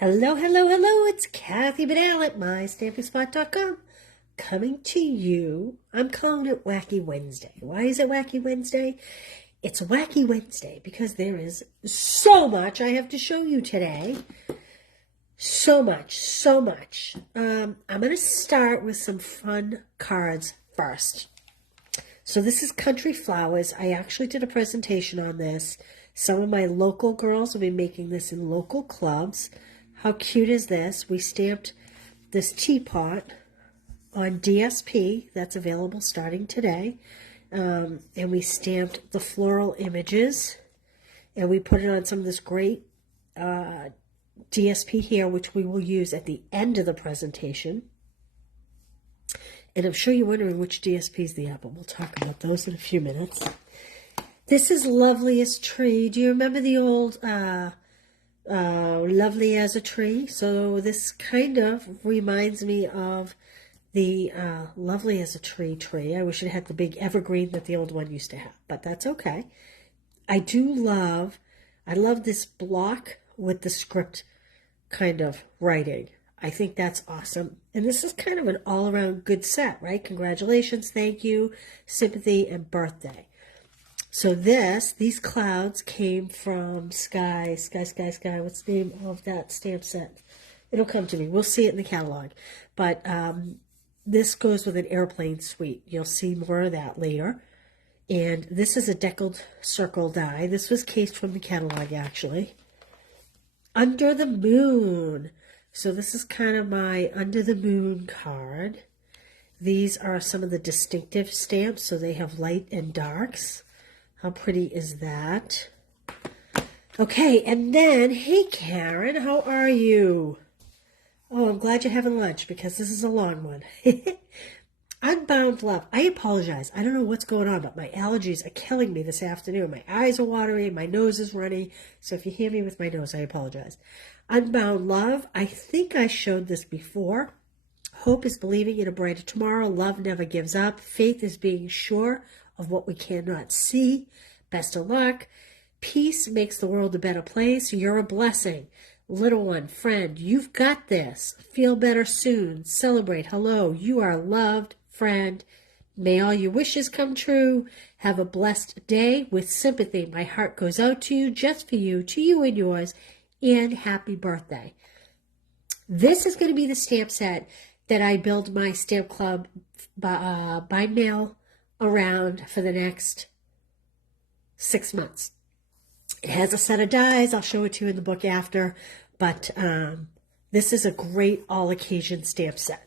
Hello, hello, hello, it's Kathy Bedell at mystampingspot.com coming to you. I'm calling it Wacky Wednesday. Why is it Wacky Wednesday? It's Wacky Wednesday because there is so much I have to show you today. So much, so much. I'm going to start with some fun cards first. So this is Country Flowers. I actually did a presentation on this. Some of my local girls will be making this in local clubs. How cute is this? We stamped this teapot on DSP. That's available starting today. And we stamped the floral images. And we put it on some of this great DSP here, which we will use at the end of the presentation. And I'm sure you're wondering which DSP is the app, but we'll talk about those in a few minutes. This is Loveliest Tree. Do you remember the old Lovely as a Tree? So this kind of reminds me of the Lovely as a tree. I wish it had the big evergreen that the old one used to have, but that's okay. I love this block with the script kind of writing. I think that's awesome. And this is kind of an all-around good set, right? Congratulations, thank you, sympathy, and birthday. So these clouds came from Sky. What's the name of that stamp set? It'll come to me. We'll see it in the catalog. But this goes with an airplane suite. You'll see more of that later. And this is a deckled circle die. This was cased from the catalog, actually. Under the Moon. So this is kind of my Under the Moon card. These are some of the distinctive stamps. So they have light and darks. How pretty is that? Okay, and then, hey Karen, how are you? Oh, I'm glad you're having lunch because this is a long one. Unbound Love. I apologize. I don't know what's going on, but my allergies are killing me this afternoon. My eyes are watery, my nose is runny. So if you hear me with my nose, I apologize. Unbound Love. I think I showed this before. Hope is believing in a brighter tomorrow. Love never gives up. Faith is being sure of what we cannot see. Best of luck. Peace makes the world a better place. You're a blessing. Little one, friend, you've got this. Feel better soon. Celebrate. Hello, you are loved, friend. May all your wishes come true. Have a blessed day. With sympathy, my heart goes out to you, just for you, to you and yours, and happy birthday. This is going to be the stamp set that I build my stamp club by mail around for the next 6 months. It has a set of dies. I'll show it to you in the book after, but this is a great all-occasion stamp set.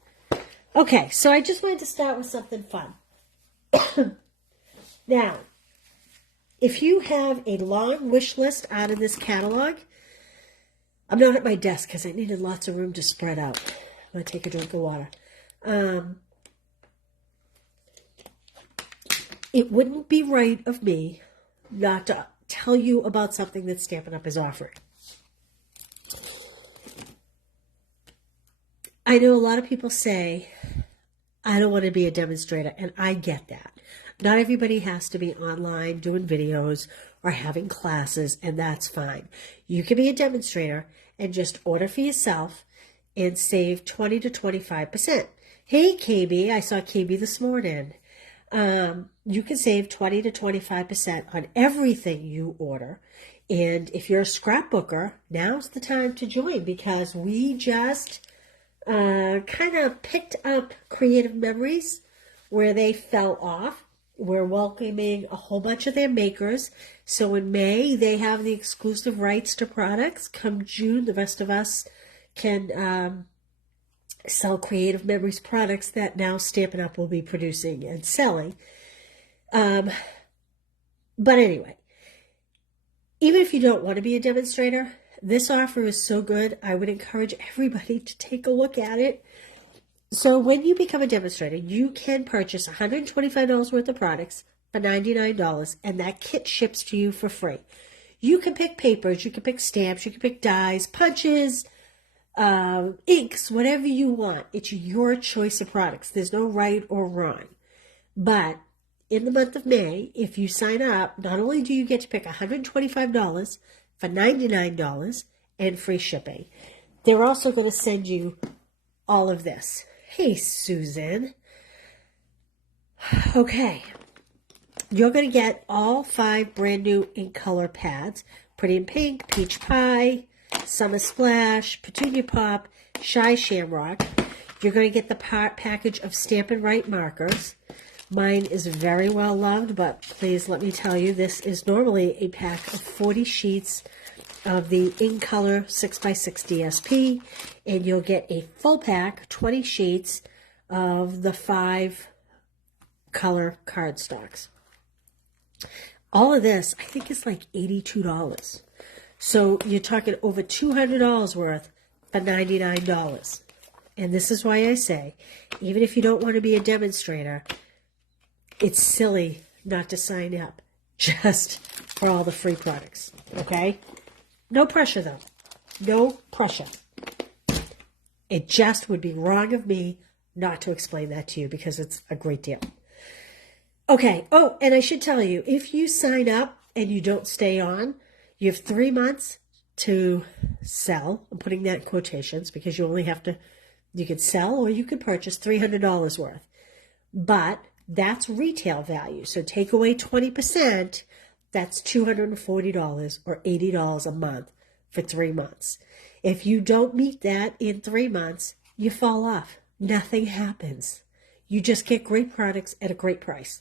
Okay, so I just wanted to start with something fun. Now, if you have a long wish list out of this catalog, I'm not at my desk because I needed lots of room to spread out. I'm going to take a drink of water. It wouldn't be right of me not to tell you about something that Stampin' Up! Is offering. I know a lot of people say, I don't want to be a demonstrator, and I get that. Not everybody has to be online doing videos or having classes, and that's fine. You can be a demonstrator and just order for yourself and save 20 to 25%. Hey, KB, I saw KB this morning. You can save 20 to 25% on everything you order. And if you're a scrapbooker, now's the time to join because we just kind of picked up Creative Memories where they fell off. We're welcoming a whole bunch of their makers. So in May, they have the exclusive rights to products. Come June, the rest of us can sell Creative Memories products that now Stampin' Up! Will be producing and selling. But anyway, even if you don't want to be a demonstrator, this offer is so good, I would encourage everybody to take a look at it. So when you become a demonstrator, you can purchase $125 worth of products for $99, and that kit ships to you for free. You can pick papers, you can pick stamps, you can pick dies, punches, inks, whatever you want. It's your choice of products. There's no right or wrong. But in the month of May, if you sign up, not only do you get to pick $125 for $99 and free shipping, they're also going to send you all of this. Hey, Susan. Okay. You're going to get all 5 brand new in color pads. Pretty in Pink, Peach Pie, Summer Splash, Petunia Pop, Shy Shamrock. You're going to get the package of Stampin' Right markers. Mine is very well loved, but please let me tell you, this is normally a pack of 40 sheets of the in color 6x6 DSP, and you'll get a full pack, 20 sheets of the 5 color cardstocks. All of this, I think, is like $82. So you're talking over $200 worth for $99. And this is why I say, even if you don't want to be a demonstrator, it's silly not to sign up just for all the free products, okay? No pressure, though. No pressure. It just would be wrong of me not to explain that to you because it's a great deal. Okay. Oh, and I should tell you, if you sign up and you don't stay on, you have 3 months to sell. I'm putting that in quotations because you only have to, you could sell or you could purchase $300 worth. But that's retail value. So take away 20%, that's $240 or $80 a month for 3 months. If you don't meet that in 3 months, you fall off. Nothing happens. You just get great products at a great price.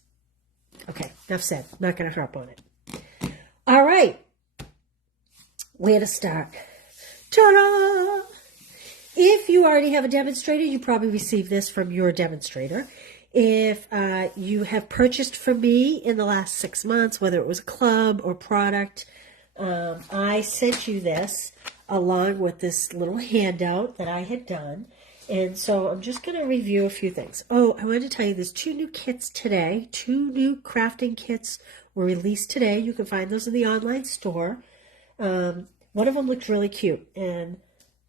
Okay, enough said. Not going to harp on it. All right. Where to start? Ta-da! If you already have a demonstrator, you probably received this from your demonstrator. If you have purchased from me in the last 6 months, whether it was a club or product, I sent you this along with this little handout that I had done. And so I'm just going to review a few things. Oh, I wanted to tell you there's 2 new kits today. 2 new crafting kits were released today. You can find those in the online store. One of them looked really cute. And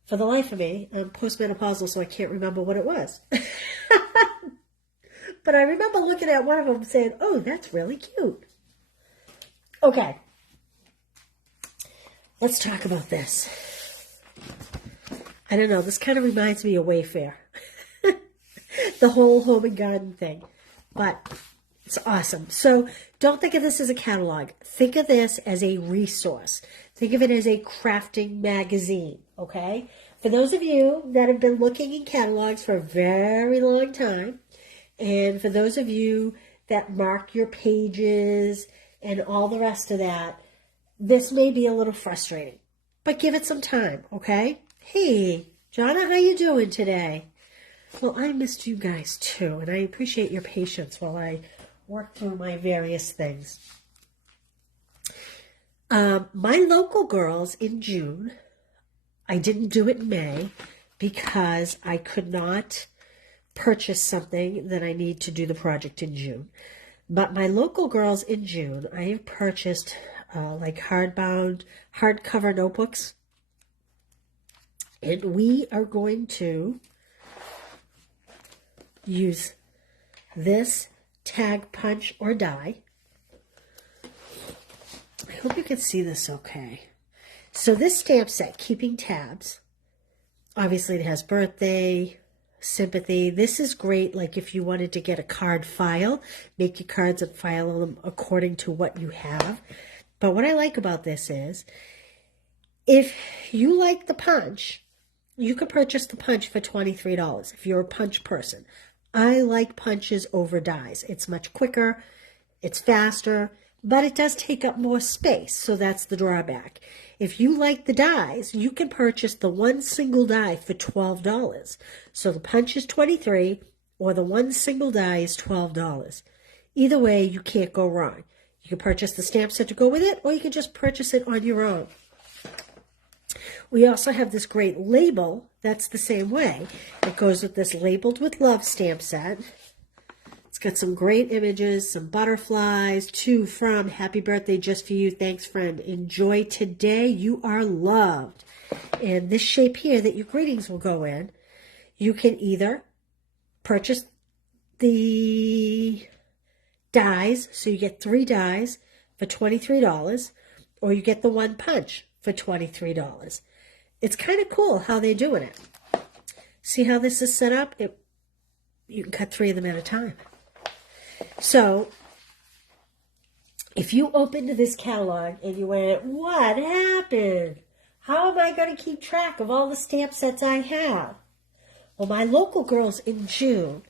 for the life of me, I'm postmenopausal, so I can't remember what it was. But I remember looking at one of them saying, oh, that's really cute. Okay. Let's talk about this. I don't know, this kind of reminds me of Wayfair. The whole home and garden thing. But it's awesome. So don't think of this as a catalog. Think of this as a resource. Think of it as a crafting magazine, okay? For those of you that have been looking in catalogs for a very long time, and for those of you that mark your pages and all the rest of that, this may be a little frustrating. But give it some time, okay? Hey, Jonna, how you doing today? Well, I missed you guys too, and I appreciate your patience while I work through my various things. My local girls in June, I didn't do it in May because I could not purchase something that I need to do the project in June. But my local girls in June, I have purchased like hardcover notebooks. And we are going to use this tag punch or die. I hope you can see this okay. So this stamp set, Keeping Tabs, obviously it has birthday, sympathy. This is great, like if you wanted to get a card file, make your cards and file them according to what you have. But what I like about this is, if you like the punch, you could purchase the punch for $23 if you're a punch person. I like punches over dies. It's much quicker, it's faster, but it does take up more space, so that's the drawback. If you like the dies, you can purchase the one single die for $12. So the punch is $23 or the one single die is $12. Either way, you can't go wrong. You can purchase the stamp set to go with it, or you can just purchase it on your own. We also have this great label that's the same way. It goes with this Labeled with Love stamp set. It's got some great images, some butterflies, to, from, happy birthday just for you, thanks friend, enjoy today, you are loved. And this shape here that your greetings will go in, you can either purchase the dies, so you get 3 dies for $23, or you get the one punch for $23. it's kind of cool how they're doing it. See how this is set up? You can cut 3 of them at a time. So if you open to this catalog and you went, what happened? How am I going to keep track of all the stamp sets I have? Well, my local girls in June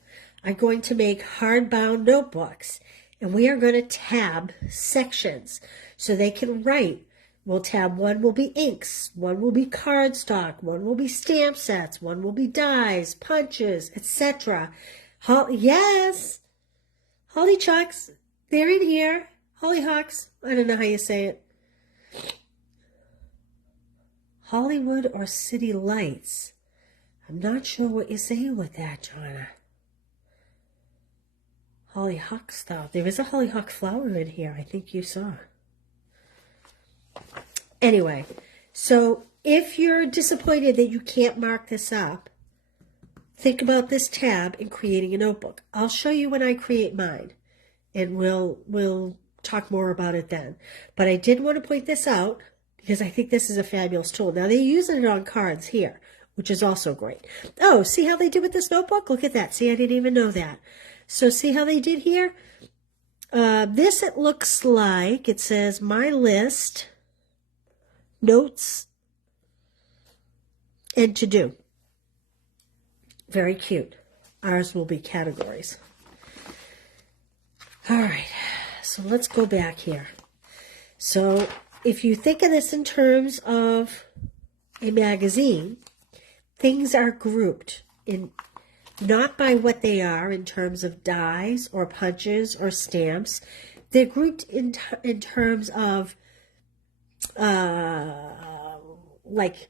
are going to make hardbound notebooks, and we are going to tab sections so they can write. We'll tab, one will be inks, one will be cardstock, one will be stamp sets, one will be dies, punches, etc. Yes, Holly Chucks, they're in here. Hollyhocks, I don't know how you say it. Hollywood or City Lights. I'm not sure what you're saying with that, Joanna. Hollyhocks, though. There is a hollyhock flower in here, I think you saw. Anyway, so if you're disappointed that you can't mark this up, think about this tab in creating a notebook. I'll show you when I create mine, and we'll talk more about it then. But I did want to point this out because I think this is a fabulous tool. Now, they're using it on cards here, which is also great. Oh, see how they did with this notebook? Look at that. See, I didn't even know that. So see how they did here? This, it looks like, it says, my list, notes, and to do. Very cute. Ours will be categories. All right. So let's go back here. So if you think of this in terms of a magazine, things are grouped in not by what they are in terms of dies or punches or stamps. They're grouped in terms of like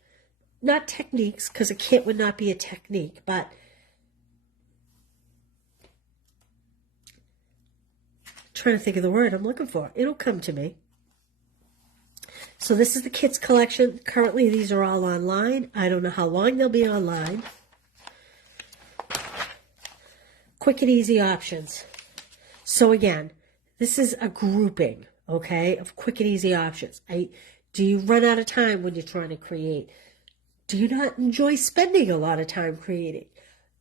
not techniques, because a kit would not be a technique, but trying to think of the word I'm looking for. It'll come to me. So this is the kits collection. Currently, these are all online. I don't know how long they'll be online. Quick and easy options. So again, this is a grouping, okay, of quick and easy options. Do you run out of time when you're trying to create? Do you not enjoy spending a lot of time creating?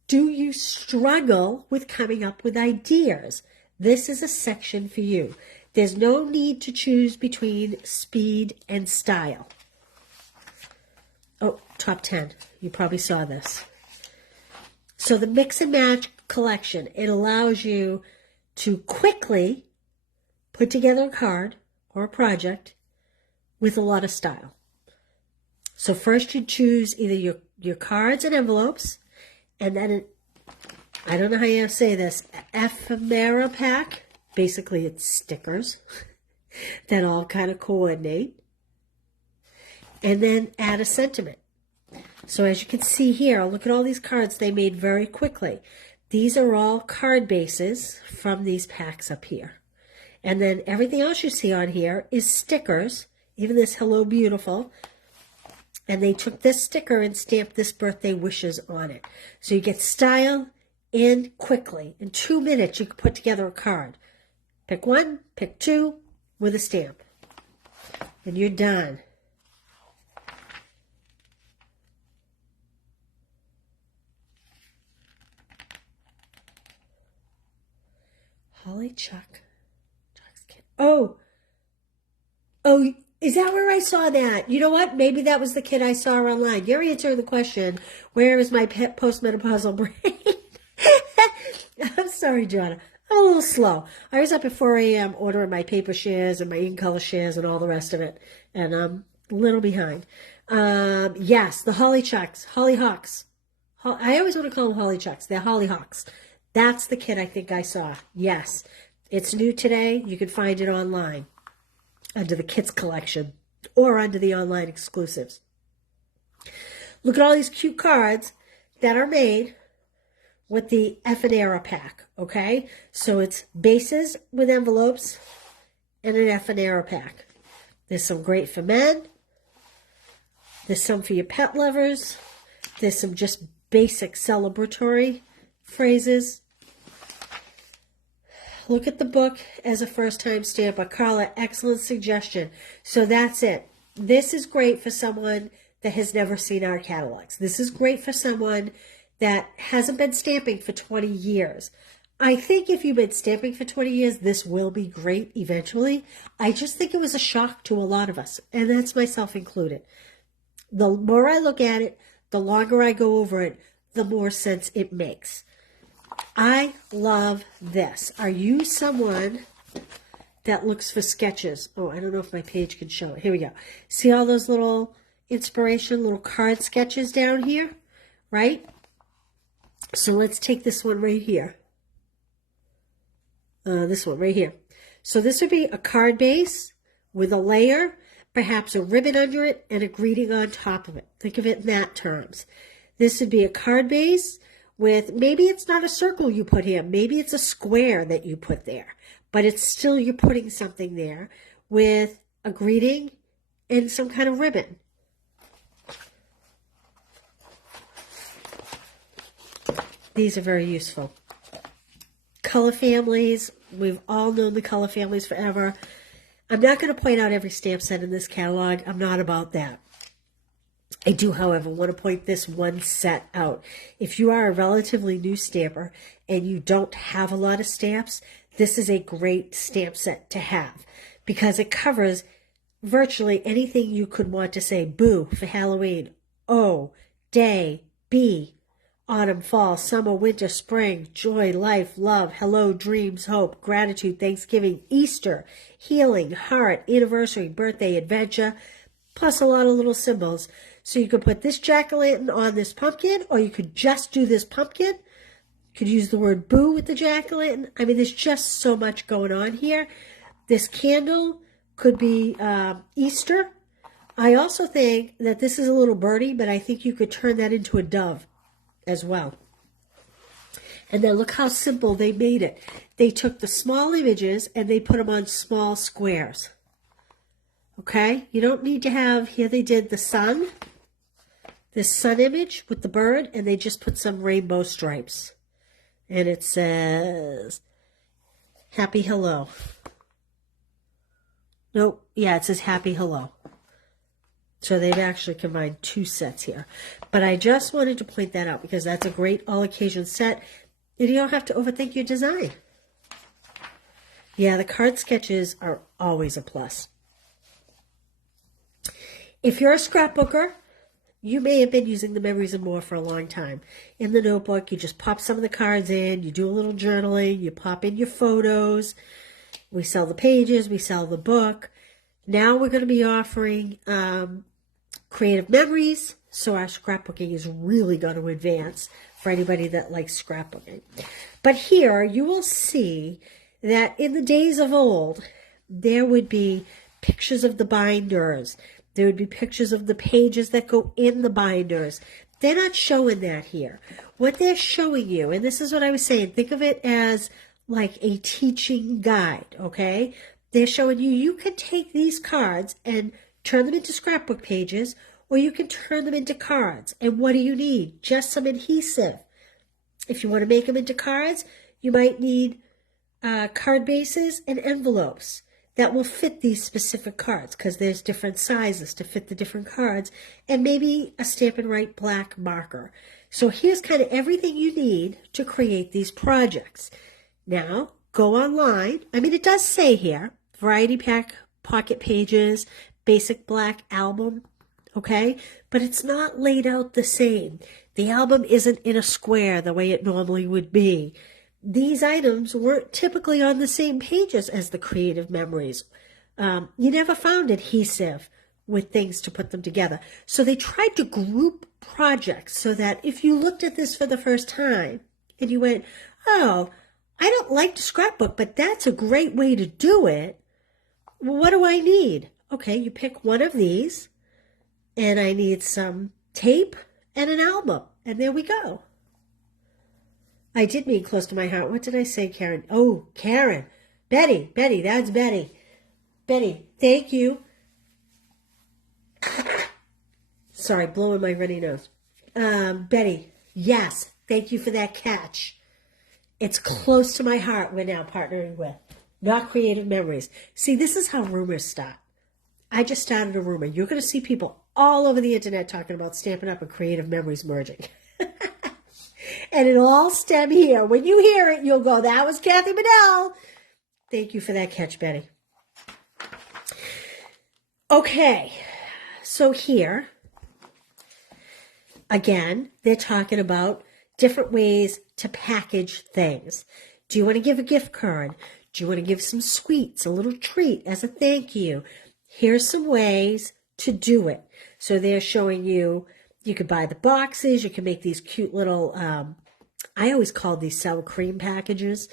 Do you struggle with coming up with ideas? This is a section for you. There's no need to choose between speed and style. Oh, top 10. You probably saw this. So the mix and match collection, it allows you to quickly put together a card or a project with a lot of style. So first you choose either your cards and envelopes, and then I don't know how you say this, ephemera pack. Basically, it's stickers that all kind of coordinate. And then add a sentiment. So as you can see here, look at all these cards they made very quickly. These are all card bases from these packs up here. And then everything else you see on here is stickers, even this Hello Beautiful. And they took this sticker and stamped this birthday wishes on it. So you get style and quickly. In 2 minutes, you can put together a card. Pick one, pick two with a stamp. And you're done. Holly Chuck. Oh, is that where I saw that? You know what? Maybe that was the kid I saw online. You're answering the question, where is my postmenopausal brain? I'm sorry, Joanna. I'm a little slow. I was up at 4 a.m. ordering my paper shares and my in-color shares and all the rest of it. And I'm a little behind. Yes, the Holly Chucks. Hollyhocks. I always want to call them Holly Chucks. They're Hollyhocks. That's the kit I think I saw. Yes. It's new today. You can find it online under the kits collection or under the online exclusives. Look at all these cute cards that are made with the ephemera pack, okay? So it's bases with envelopes and an ephemera pack. There's some great for men. There's some for your pet lovers. There's some just basic celebratory phrases. Look at the book as a first-time stamper. Carla, excellent suggestion. So that's it. This is great for someone that has never seen our catalogs. This is great for someone that hasn't been stamping for 20 years. I think if you've been stamping for 20 years, this will be great eventually. I just think it was a shock to a lot of us, and that's myself included. The more I look at it, the longer I go over it, the more sense it makes. I love this. Are you someone that looks for sketches? Oh, I don't know if my page can show it. Here we go. See all those little inspiration, little card sketches down here, right? So let's take this one right here. This one right here. So this would be a card base with a layer, perhaps a ribbon under it, and a greeting on top of it. Think of it in that terms. This would be a card base with, maybe it's not a circle you put here, maybe it's a square that you put there, but it's still, you're putting something there with a greeting and some kind of ribbon. These are very useful. Color families, we've all known the color families forever. I'm not going to point out every stamp set in this catalog. I'm not about that. I do, however, want to point this one set out. If you are a relatively new stamper and you don't have a lot of stamps, this is a great stamp set to have because it covers virtually anything you could want to say. Boo for Halloween, O, day, B, autumn, fall, summer, winter, spring, joy, life, love, hello, dreams, hope, gratitude, Thanksgiving, Easter, healing, heart, anniversary, birthday, adventure, plus a lot of little symbols. So you could put this jack-o'-lantern on this pumpkin, or you could just do this pumpkin. You could use the word boo with the jack-o'-lantern. I mean, there's just so much going on here. This candle could be Easter. I also think that this is a little birdie, but I think you could turn that into a dove as well. And then look how simple they made it. They took the small images and they put them on small squares. Okay, you don't need to have, here they did the sun, this sun image with the bird, and they just put some rainbow stripes. And it says, happy hello. Nope, yeah, it says happy hello. So they've actually combined two sets here. But I just wanted to point that out because that's a great all-occasion set. And you don't have to overthink your design. Yeah, the card sketches are always a plus. If you're a scrapbooker, you may have been using the Memories and More for a long time. In the notebook, you just pop some of the cards in, you do a little journaling, you pop in your photos. We sell the pages, we sell the book. Now we're going to be offering creative memories, so our scrapbooking is really going to advance for anybody that likes scrapbooking. But here you will see that in the days of old, there would be pictures of the binders. There would be pictures of the pages that go in the binders. They're not showing that here. What they're showing you, and this is what I was saying, think of it as like a teaching guide, okay? They're showing you, you can take these cards and turn them into scrapbook pages, or you can turn them into cards. And what do you need? Just some adhesive. If you want to make them into cards, you might need card bases and envelopes that will fit these specific cards because there's different sizes to fit the different cards, and maybe a Stampin' Write black marker. So here's kind of everything you need to create these projects. Now, go online. I mean, it does say here, variety pack, pocket pages, basic black album, okay? But it's not laid out the same. The album isn't in a square the way it normally would be. These items weren't typically on the same pages as the creative memories. You never found adhesive with things to put them together. So they tried to group projects so that if you looked at this for the first time and you went, oh, I don't like to scrapbook, but that's a great way to do it. What do I need? Okay, you pick one of these, and I need some tape and an album, and there we go. I did mean close to my heart. What did I say, Karen? Oh, Karen. Betty, that's Betty. Betty, thank you. Sorry, blowing my runny nose. Betty, yes, thank you for that catch. It's close to my heart we're now partnering with. Not Creative Memories. See, this is how rumors start. I just started a rumor. You're going to see people all over the internet talking about Stampin' Up! And Creative Memories merging. And it'll all stem here. When you hear it, you'll go, that was Kathy Bedell. Thank you for that catch, Betty. Okay, so here, again, they're talking about different ways to package things. Do you want to give a gift card? Do you want to give some sweets, a little treat as a thank you? Here's some ways to do it. So they're showing you, you could buy the boxes, you can make these cute little, I always called these sour cream packages,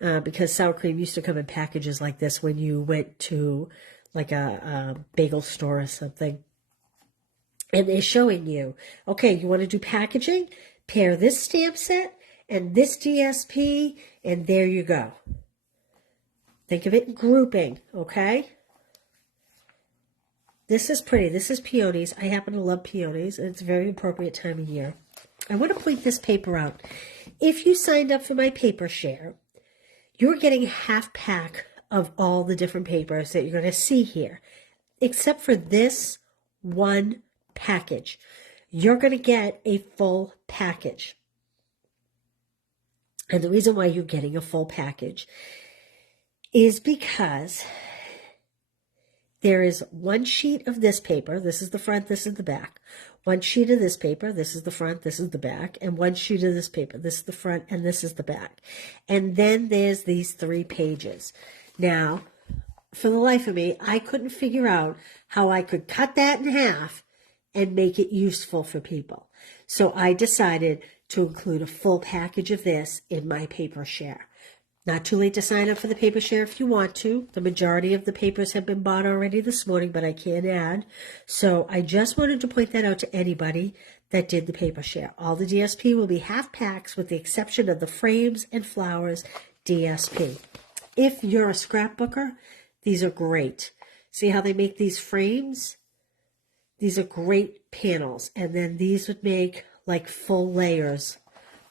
because sour cream used to come in packages like this when you went to like a bagel store or something. And they're showing you, okay, you want to do packaging? Pair this stamp set and this DSP, and there you go. Think of it in grouping, okay? This is pretty. This is peonies. I happen to love peonies, and it's a very appropriate time of year. I want to point this paper out. If you signed up for my paper share, you're getting a half pack of all the different papers that you're going to see here, except for this one package. You're going to get a full package. And the reason why you're getting a full package is because there is one sheet of this paper. This is the front, this is the back. One sheet of this paper, this is the front, this is the back. And one sheet of this paper, this is the front, and this is the back. And then there's these 3 pages. Now, for the life of me, I couldn't figure out how I could cut that in half and make it useful for people. So I decided to include a full package of this in my paper share. Not too late to sign up for the paper share if you want to. The majority of the papers have been bought already this morning, but I can add. So I just wanted to point that out to anybody that did the paper share. All the DSP will be half packs with the exception of the frames and flowers DSP. If you're a scrapbooker, these are great. See how they make these frames? These are great panels. And then these would make like full layers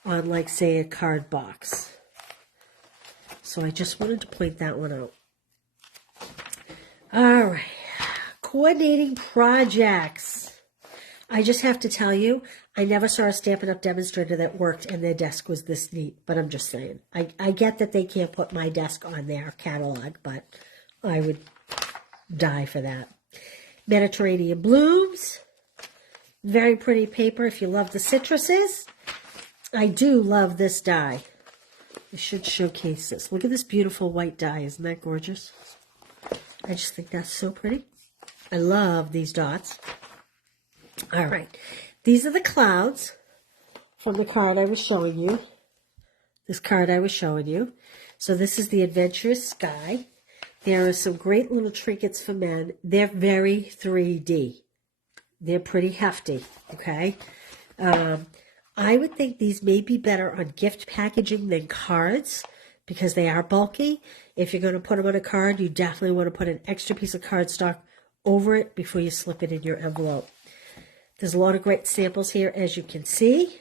on, like, say, a card box. So I just wanted to point that one out. All right. Coordinating projects. I just have to tell you, I never saw a Stampin' Up! Demonstrator that worked and their desk was this neat, but I'm just saying. I get that they can't put my desk on their catalog, but I would die for that. Mediterranean blooms. Very pretty paper if you love the citruses. I do love this die. I should showcase this. Look at this beautiful white dye. Isn't that gorgeous? I just think that's so pretty. I love these dots. All right. These are the clouds from the card I was showing you. This card I was showing you. So this is the adventurous sky. There are some great little trinkets for men. They're very 3D. They're pretty hefty, okay? I would think these may be better on gift packaging than cards because they are bulky. If you're going to put them on a card, you definitely want to put an extra piece of cardstock over it before you slip it in your envelope. There's a lot of great samples here, as you can see.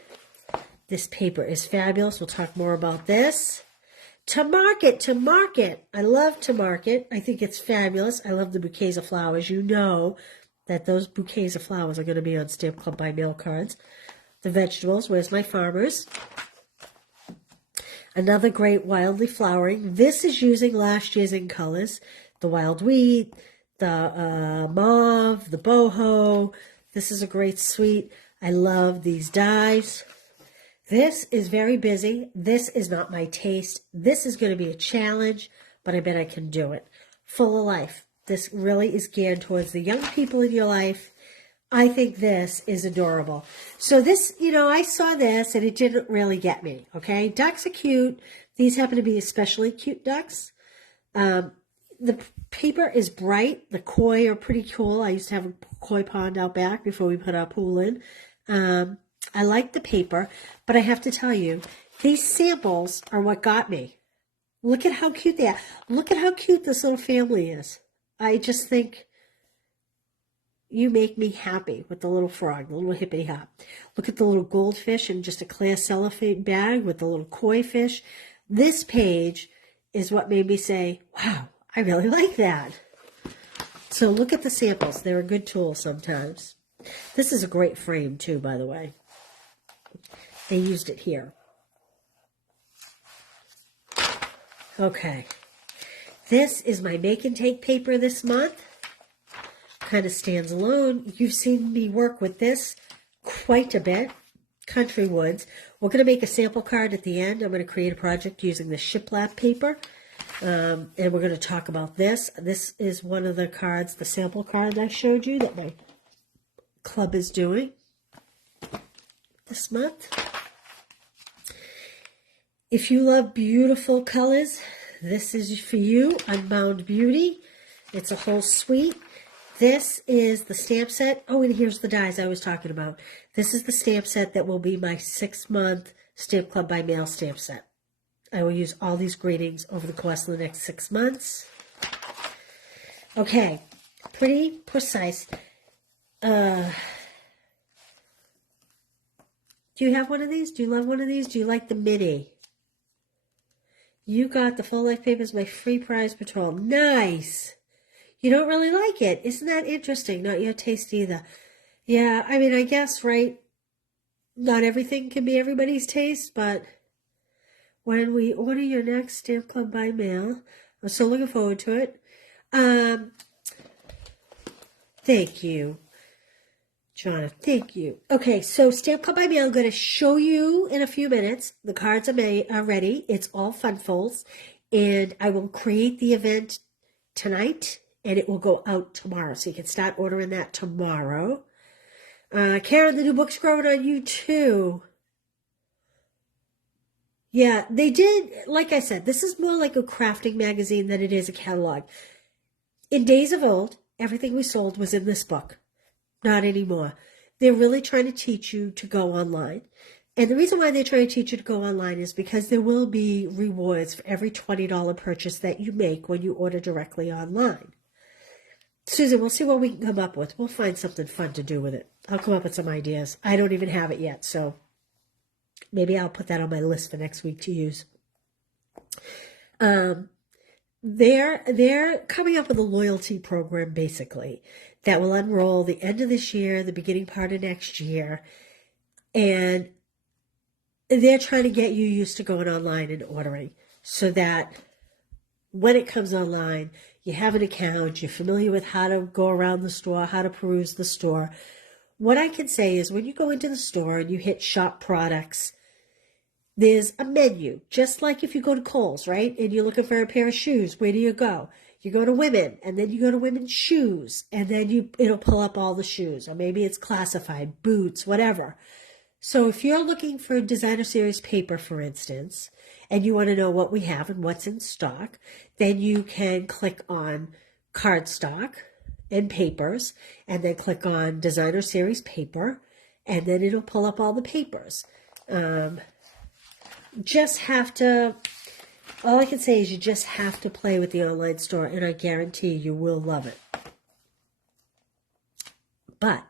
This paper is fabulous. We'll talk more about this. To market, to market. I love to market. I think it's fabulous. I love the bouquets of flowers. You know that those bouquets of flowers are going to be on Stamp Club by Mail cards. The vegetables, where's my farmers? Another great wildly flowering. This is using last year's in colors. The wild wheat, the mauve, the boho. This is a great suite. I love these dies. This is very busy. This is not my taste. This is going to be a challenge, but I bet I can do it. Full of life. This really is geared towards the young people in your life. I think this is adorable. So this, you know, I saw this and it didn't really get me, okay? Ducks are cute. These happen to be especially cute ducks. The paper is bright. The koi are pretty cool. I used to have a koi pond out back before we put our pool in. I like the paper, but I have to tell you, these samples are what got me. Look at how cute they are. Look at how cute this little family is. I just think you make me happy with the little frog, the little hippity hop. Look at the little goldfish in just a clear cellophane bag with the little koi fish. This page is what made me say, wow, I really like that. So look at the samples. They're a good tool sometimes. This is a great frame too, by the way. They used it here. Okay. This is my make and take paper this month. Kind of stands alone. You've seen me work with this quite a bit. Country Woods. We're going to make a sample card at the end. I'm going to create a project using the shiplap paper. And we're going to talk about this. This is one of the cards, the sample card I showed you that my club is doing this month. If you love beautiful colors, this is for you. Unbound Beauty. It's a whole suite. This is the stamp set. Oh, and here's the dies I was talking about. This is the stamp set that will be my 6-month Stamp Club by Mail stamp set. I will use all these greetings over the course of the next 6 months. Okay, pretty precise. Do you have one of these? Do you love one of these? Do you like the mini? You got the Full Life Papers, my free prize patrol. Nice. You don't really like it. Isn't that interesting? Not your taste either. Yeah, I mean, I guess, right? Not everything can be everybody's taste, but when we order your next Stamp Club by Mail, I'm so looking forward to it. Thank you, John. Thank you. Okay, so Stamp Club by Mail, I'm going to show you in a few minutes. The cards are ready. It's all fun folds, and I will create the event tonight, and it will go out tomorrow, so you can start ordering that tomorrow. Karen, the new book's growing on you too. Yeah, they did, like I said, this is more like a crafting magazine than it is a catalog. In days of old, everything we sold was in this book. Not anymore. They're really trying to teach you to go online. And the reason why they're trying to teach you to go online is because there will be rewards for every $20 purchase that you make when you order directly online. Susan, we'll see what we can come up with. We'll find something fun to do with it. I'll come up with some ideas. I don't even have it yet, so maybe I'll put that on my list for next week to use. They're coming up with a loyalty program, basically, that will unroll the end of this year, the beginning part of next year. And they're trying to get you used to going online and ordering so that when it comes online, you have an account, you're familiar with how to go around the store, how to peruse the store. What I can say is when you go into the store and you hit shop products, there's a menu, just like if you go to Kohl's, right? And you're looking for a pair of shoes, where do you go? You go to women, and then you go to women's shoes, and then it'll pull up all the shoes, or maybe it's classified, boots, whatever. So if you're looking for designer series paper, for instance, and you want to know what we have and what's in stock, then you can click on cardstock and papers, and then click on designer series paper, and then it'll pull up all the papers. Just have to, all I can say is you just have to play with the online store, and I guarantee you will love it. But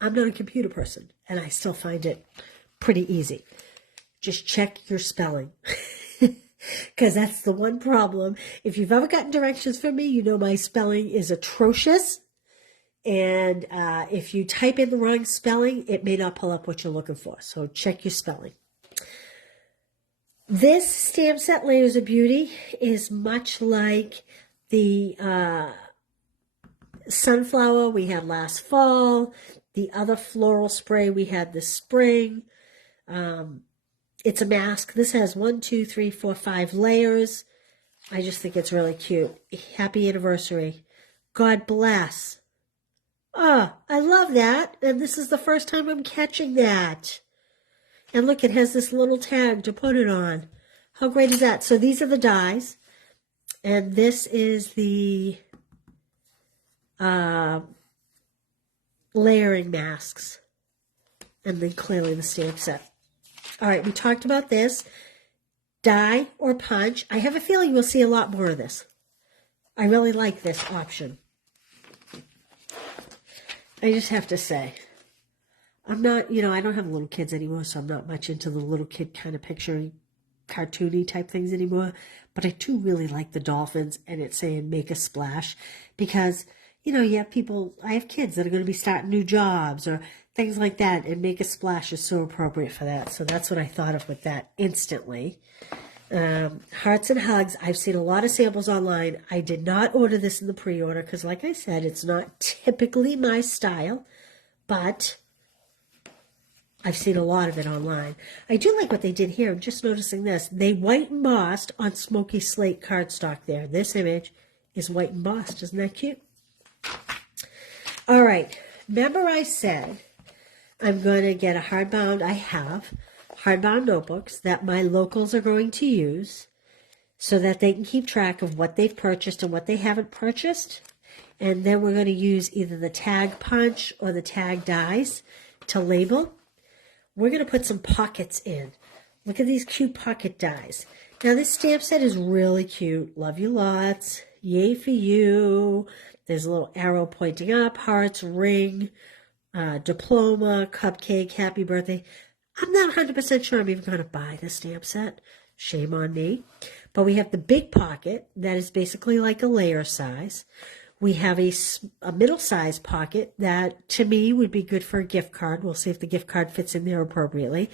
I'm not a computer person, and I still find it pretty easy. Just check your spelling, because that's the one problem. If you've ever gotten directions from me, you know my spelling is atrocious. And if you type in the wrong spelling, it may not pull up what you're looking for. So check your spelling. This stamp set, Layers of Beauty, is much like the sunflower we had last fall, the other floral spray we had this spring. It's a mask. This has 1, 2, 3, 4, 5 layers. I just think it's really cute. Happy anniversary. God bless. Oh, I love that. And this is the first time I'm catching that. And look, it has this little tag to put it on. How great is that? So these are the dies. And this is the layering masks. And then clearly the stamp set. All right, we talked about this. Die or punch. I have a feeling we'll see a lot more of this. I really like this option. I just have to say, I'm not, I don't have little kids anymore, so I'm not much into the little kid kind of picture, cartoony type things anymore. But I do really like the dolphins and it's saying make a splash because, you have people, I have kids that are going to be starting new jobs or things like that, and Make a Splash is so appropriate for that. So that's what I thought of with that instantly. Hearts and Hugs, I've seen a lot of samples online. I did not order this in the pre-order because, like I said, it's not typically my style, but I've seen a lot of it online. I do like what they did here. I'm just noticing this. They white embossed on smoky slate cardstock there. This image is white embossed. Isn't that cute? All right. Remember I said I'm going to get a hardbound. I have hardbound notebooks that my locals are going to use so that they can keep track of what they've purchased and what they haven't purchased. And then we're going to use either the tag punch or the tag dies to label. We're going to put some pockets in. Look at these cute pocket dies. Now this stamp set is really cute. Love you lots. Yay for you. There's a little arrow pointing up, hearts, ring, diploma, cupcake, happy birthday. I'm not 100% sure I'm even going to buy this stamp set. Shame on me. But we have the big pocket that is basically like a layer size. We have a middle-sized pocket that, to me, would be good for a gift card. We'll see if the gift card fits in there appropriately.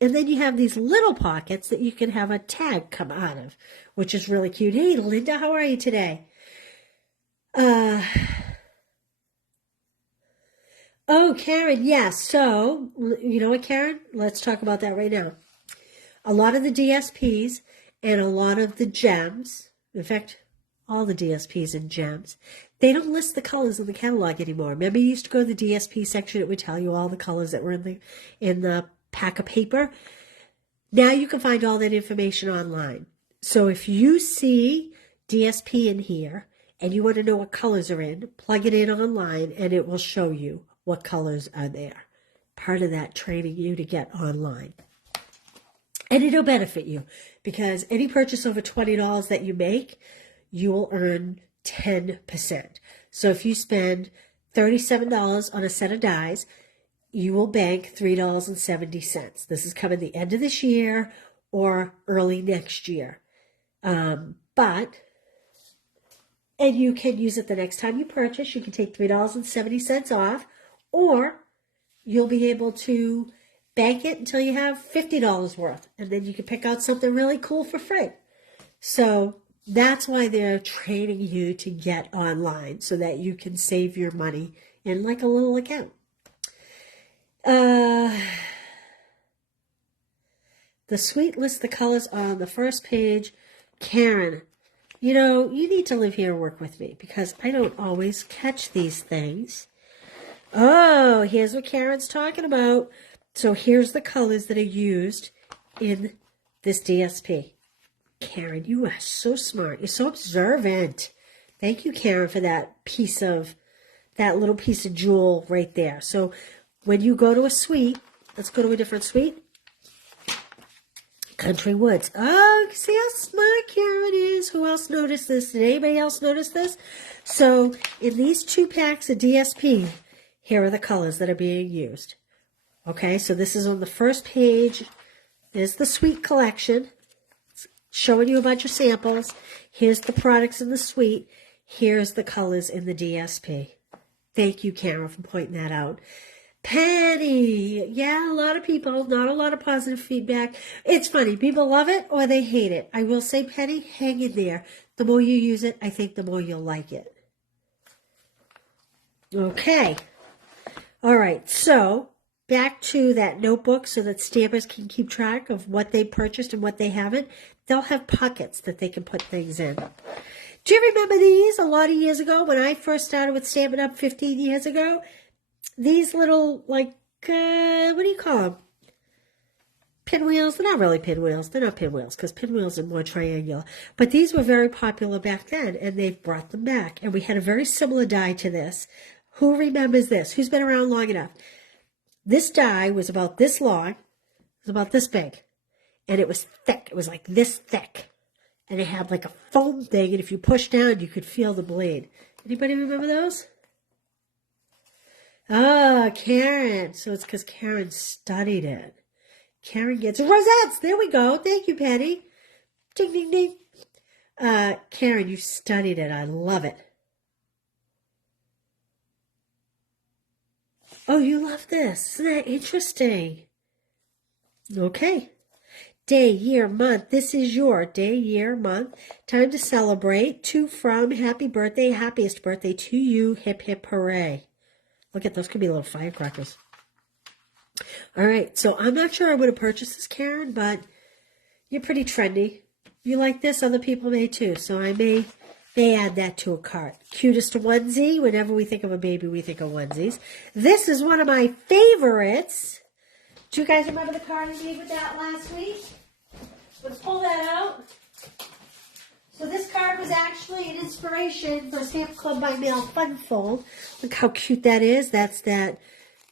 And then you have these little pockets that you can have a tag come out of, which is really cute. Hey, Linda, how are you today? Oh, Karen, yes. So, you know what, Karen? Let's talk about that right now. A lot of the DSPs and a lot of the gems, in fact, all the DSPs and gems, they don't list the colors in the catalog anymore. Remember, you used to go to the DSP section, it would tell you all the colors that were in the pack of paper. Now you can find all that information online. So if you see DSP in here and you want to know what colors are in, plug it in online and it will show you what colors are there. Part of that training you to get online. And it'll benefit you because any purchase over $20 that you make, you will earn 10%. So if you spend $37 on a set of dies, you will bank $3.70. This is coming the end of this year or early next year. And you can use it the next time you purchase. You can take $3.70 off, or you'll be able to bank it until you have $50 worth, and then you can pick out something really cool for free. So that's why they're training you to get online so that you can save your money in like a little account. The suite lists the colors on the first page. Karen, you know, you need to live here and work with me because I don't always catch these things. Oh, here's what Karen's talking about. So here's the colors that are used in this DSP. Karen, you are so smart. You're so observant. Thank you, Karen, for that little piece of jewel right there. So when you go to a suite, let's go to a different suite. Country Woods. Oh, see how smart Karen is. Who else noticed this? Did anybody else notice this? So in these 2 packs of DSP, here are the colors that are being used. Okay, so this is on the first page. There's the suite collection. It's showing you a bunch of samples. Here's the products in the suite. Here's the colors in the DSP. Thank you, Karen, for pointing that out. Penny. Yeah, a lot of people, not a lot of positive feedback. It's funny. People love it or they hate it. I will say, Penny, hang in there. The more you use it, I think the more you'll like it. Okay. All right. So back to that notebook so that stampers can keep track of what they purchased and what they haven't. They'll have pockets that they can put things in. Do you remember these a lot of years ago when I first started with Stampin' Up 15 years ago? These little, like, what do you call them? Pinwheels. They're not really pinwheels. They're not pinwheels because pinwheels are more triangular. But these were very popular back then, and they've brought them back. And we had a very similar die to this. Who remembers this? Who's been around long enough? This die was about this long. It was about this big. And it was thick. It was like this thick. And it had like a foam thing, and if you push down, you could feel the blade. Anybody remember those? Oh, Karen. So it's because Karen studied it. Karen gets rosettes. There we go. Thank you, Patty. Ding, ding, ding. Karen, you studied it. I love it. Oh, you love this. Isn't that interesting? Okay. Day, year, month. This is your day, year, month. Time to celebrate. To, from, happy birthday, happiest birthday to you, hip, hip, hooray. Look at those. Could be little firecrackers. All right. So I'm not sure I would have purchased this, Karen, but you're pretty trendy. You like this? Other people may too. So I may add that to a cart. Cutest onesie. Whenever we think of a baby, we think of onesies. This is one of my favorites. Do you guys remember the card I made with that last week? Let's pull that out. So this card was actually an inspiration for Stamp Club by Mail Fun Fold. Look how cute that is. That's that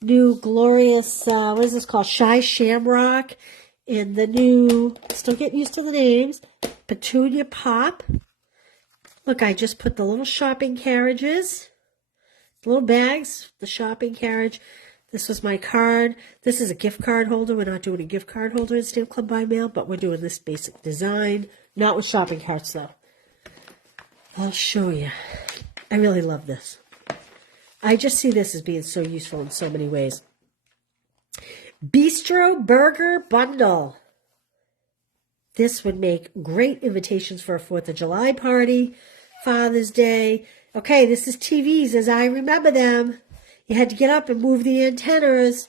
new glorious, what is this called? Shy Shamrock. And the new, still getting used to the names, Petunia Pop. Look, I just put the little shopping carriages, the little bags, the shopping carriage. This was my card. This is a gift card holder. We're not doing a gift card holder in Stamp Club by Mail, but we're doing this basic design. Not with shopping carts, though. I'll show you. I really love this. I just see this as being so useful in so many ways. Bistro Burger Bundle. This would make great invitations for a 4th of July party, Father's Day. Okay, this is TVs as I remember them. You had to get up and move the antennas.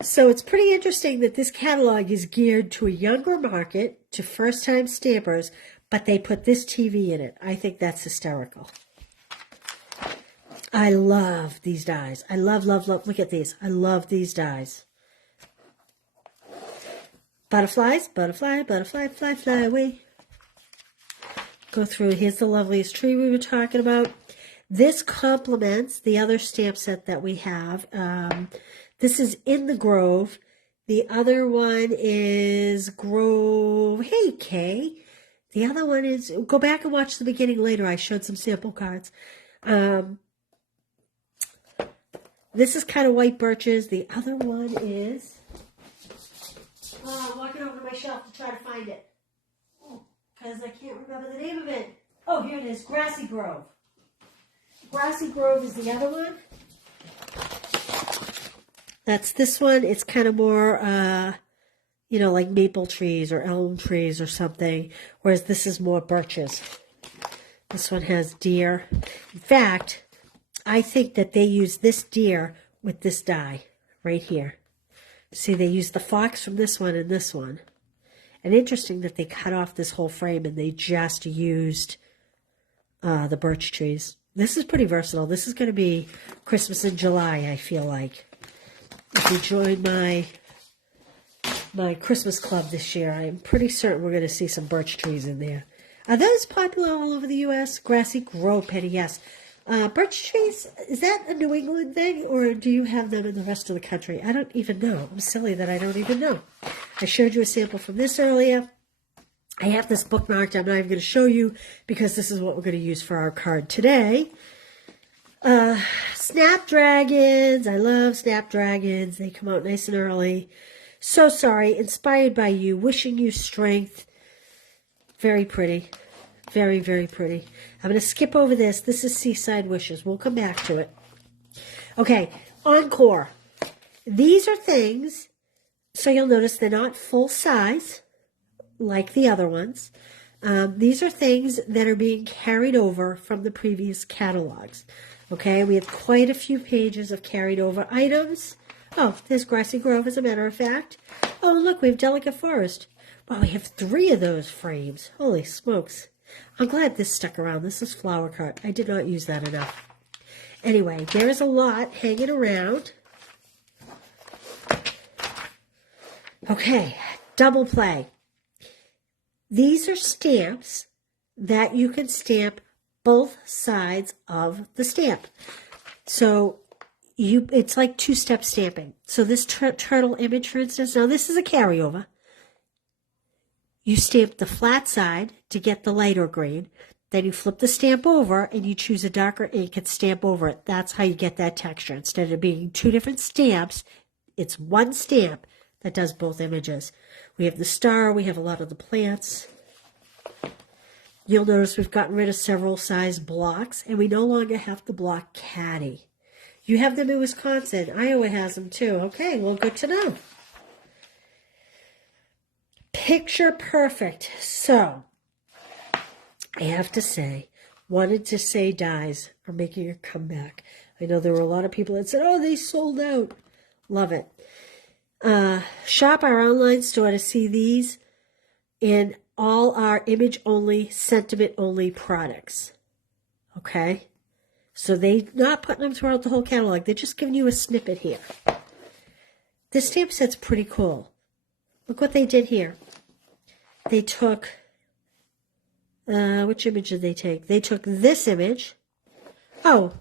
So it's pretty interesting that this catalog is geared to a younger market, to first-time stampers, but they put this TV in it. I think that's hysterical. I love these dies. I love, love, love. Look at these. I love these dies. Butterflies, butterfly, butterfly, fly, fly away. Go through. Here's the loveliest tree we were talking about. This complements the other stamp set that we have. This is In the Grove. The other one is Grove. Hey, Kay. The other one is, go back and watch the beginning later. I showed some sample cards. This is kind of white birches. The other one is, I'm walking over to my shelf to try to find it. Because I can't remember the name of it. Oh, here it is. Grassy Grove. Grassy Grove is the other one. That's this one. It's kind of more, like maple trees or elm trees or something. Whereas this is more birches. This one has deer. In fact, I think that they use this deer with this die right here. See, they use the fox from this one and this one. And interesting that they cut off this whole frame and they just used the birch trees. This is pretty versatile. This is going to be Christmas in July, I feel like. If you join my Christmas club this year, I'm pretty certain we're going to see some birch trees in there. Are those popular all over the U.S.? Grassy Grove, Penny, yes. Birch trees, is that a New England thing, or do you have them in the rest of the country? I don't even know. I'm silly that I don't even know. I showed you a sample from this earlier. I have this bookmarked. I'm not even going to show you because this is what we're going to use for our card today. Snapdragons. I love Snapdragons. They come out nice and early. So sorry. Inspired by you. Wishing you strength. Very pretty. Very, very pretty. I'm going to skip over this. This is Seaside Wishes. We'll come back to it. Okay. Encore. These are things, so you'll notice they're not full size like the other ones. These are things that are being carried over from the previous catalogs. Okay, we have quite a few pages of carried over items. Oh, there's Grassy Grove, as a matter of fact. Oh, look, we have Delicate Forest. Wow, we have 3 of those frames. Holy smokes. I'm glad this stuck around. This is Flower Cart. I did not use that enough. Anyway, there is a lot hanging around. Okay, double play. These are stamps that you can stamp both sides of the stamp. So it's like 2-step stamping. So this turtle image, for instance, now this is a carryover. You stamp the flat side to get the lighter green. Then you flip the stamp over and you choose a darker ink and stamp over it. That's how you get that texture. Instead of being 2 different stamps, it's one stamp that does both images. We have the star. We have a lot of the plants. You'll notice we've gotten rid of several size blocks, and we no longer have the block caddy. You have them in Wisconsin. Iowa has them too. Okay, well, good to know. Picture perfect. So, I have to say, Wanted to Say dies are making a comeback. I know there were a lot of people that said, oh, they sold out. Love it. Shop our online store to see these in all our image-only, sentiment-only products. Okay? So they're not putting them throughout the whole catalog. They're just giving you a snippet here. This stamp set's pretty cool. Look what they did here. They took, which image did they take? They took this image. Oh,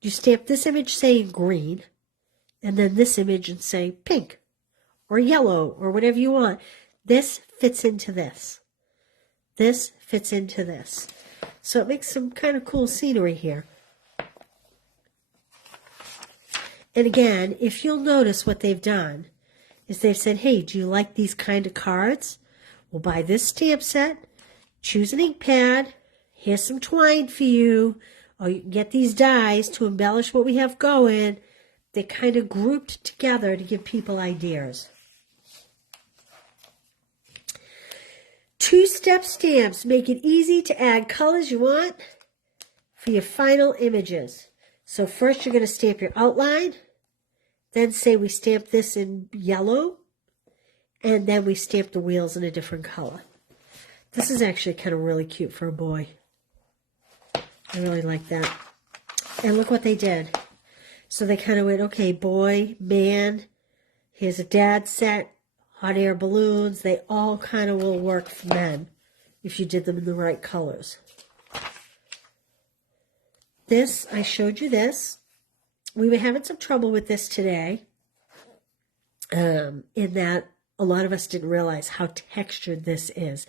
you stamp this image saying green, and then this image and say pink, or yellow, or whatever you want. This fits into this. This fits into this. So it makes some kind of cool scenery here. And again, if you'll notice what they've done, is they've said, hey, do you like these kind of cards? Well, buy this stamp set, choose an ink pad, here's some twine for you, or you can get these dies to embellish what we have going. They're kind of grouped together to give people ideas. Two-step stamps make it easy to add colors you want for your final images. So first you're going to stamp your outline, then say we stamp this in yellow, and then we stamp the wheels in a different color. This is actually kind of really cute for a boy. I really like that. And look what they did. So they kind of went, okay, boy, man, here's a dad set, hot air balloons. They all kind of will work for men if you did them in the right colors. This, I showed you this. We were having some trouble with this today in that a lot of us didn't realize how textured this is.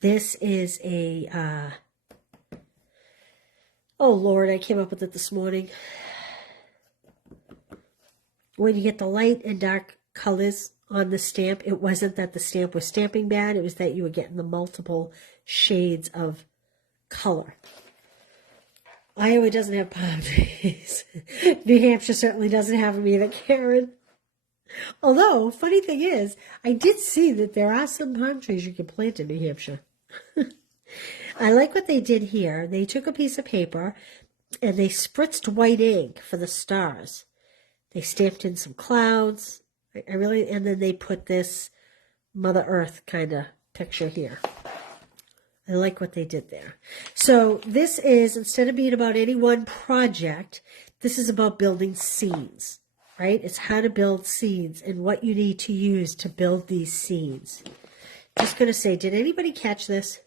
This is a, oh Lord, I came up with it this morning. When you get the light and dark colors on the stamp, it wasn't that the stamp was stamping bad, it was that you were getting the multiple shades of color. Iowa doesn't have palm trees. New Hampshire certainly doesn't have them either, Karen. Although, funny thing is, I did see that there are some palm trees you can plant in New Hampshire. I like what they did here. They took a piece of paper and they spritzed white ink for the stars. They stamped in some clouds. And then they put this Mother Earth kind of picture here. I like what they did there. So this is, instead of being about any one project, this is about building scenes, right? It's how to build scenes and what you need to use to build these scenes. Just going to say, did anybody catch this?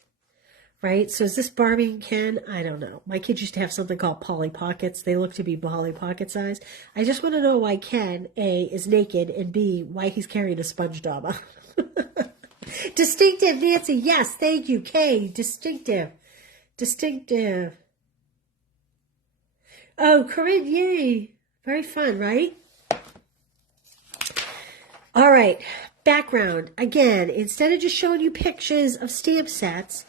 Right? So is this Barbie and Ken? I don't know. My kids used to have something called Polly Pockets. They look to be Polly Pocket size. I just want to know why Ken, A, is naked, and B, why he's carrying a sponge dog out. Distinctive, Nancy. Yes, thank you. K, distinctive. Distinctive. Oh, Corinne, yay. Very fun, right? All right. Background. Again, instead of just showing you pictures of stamp sets,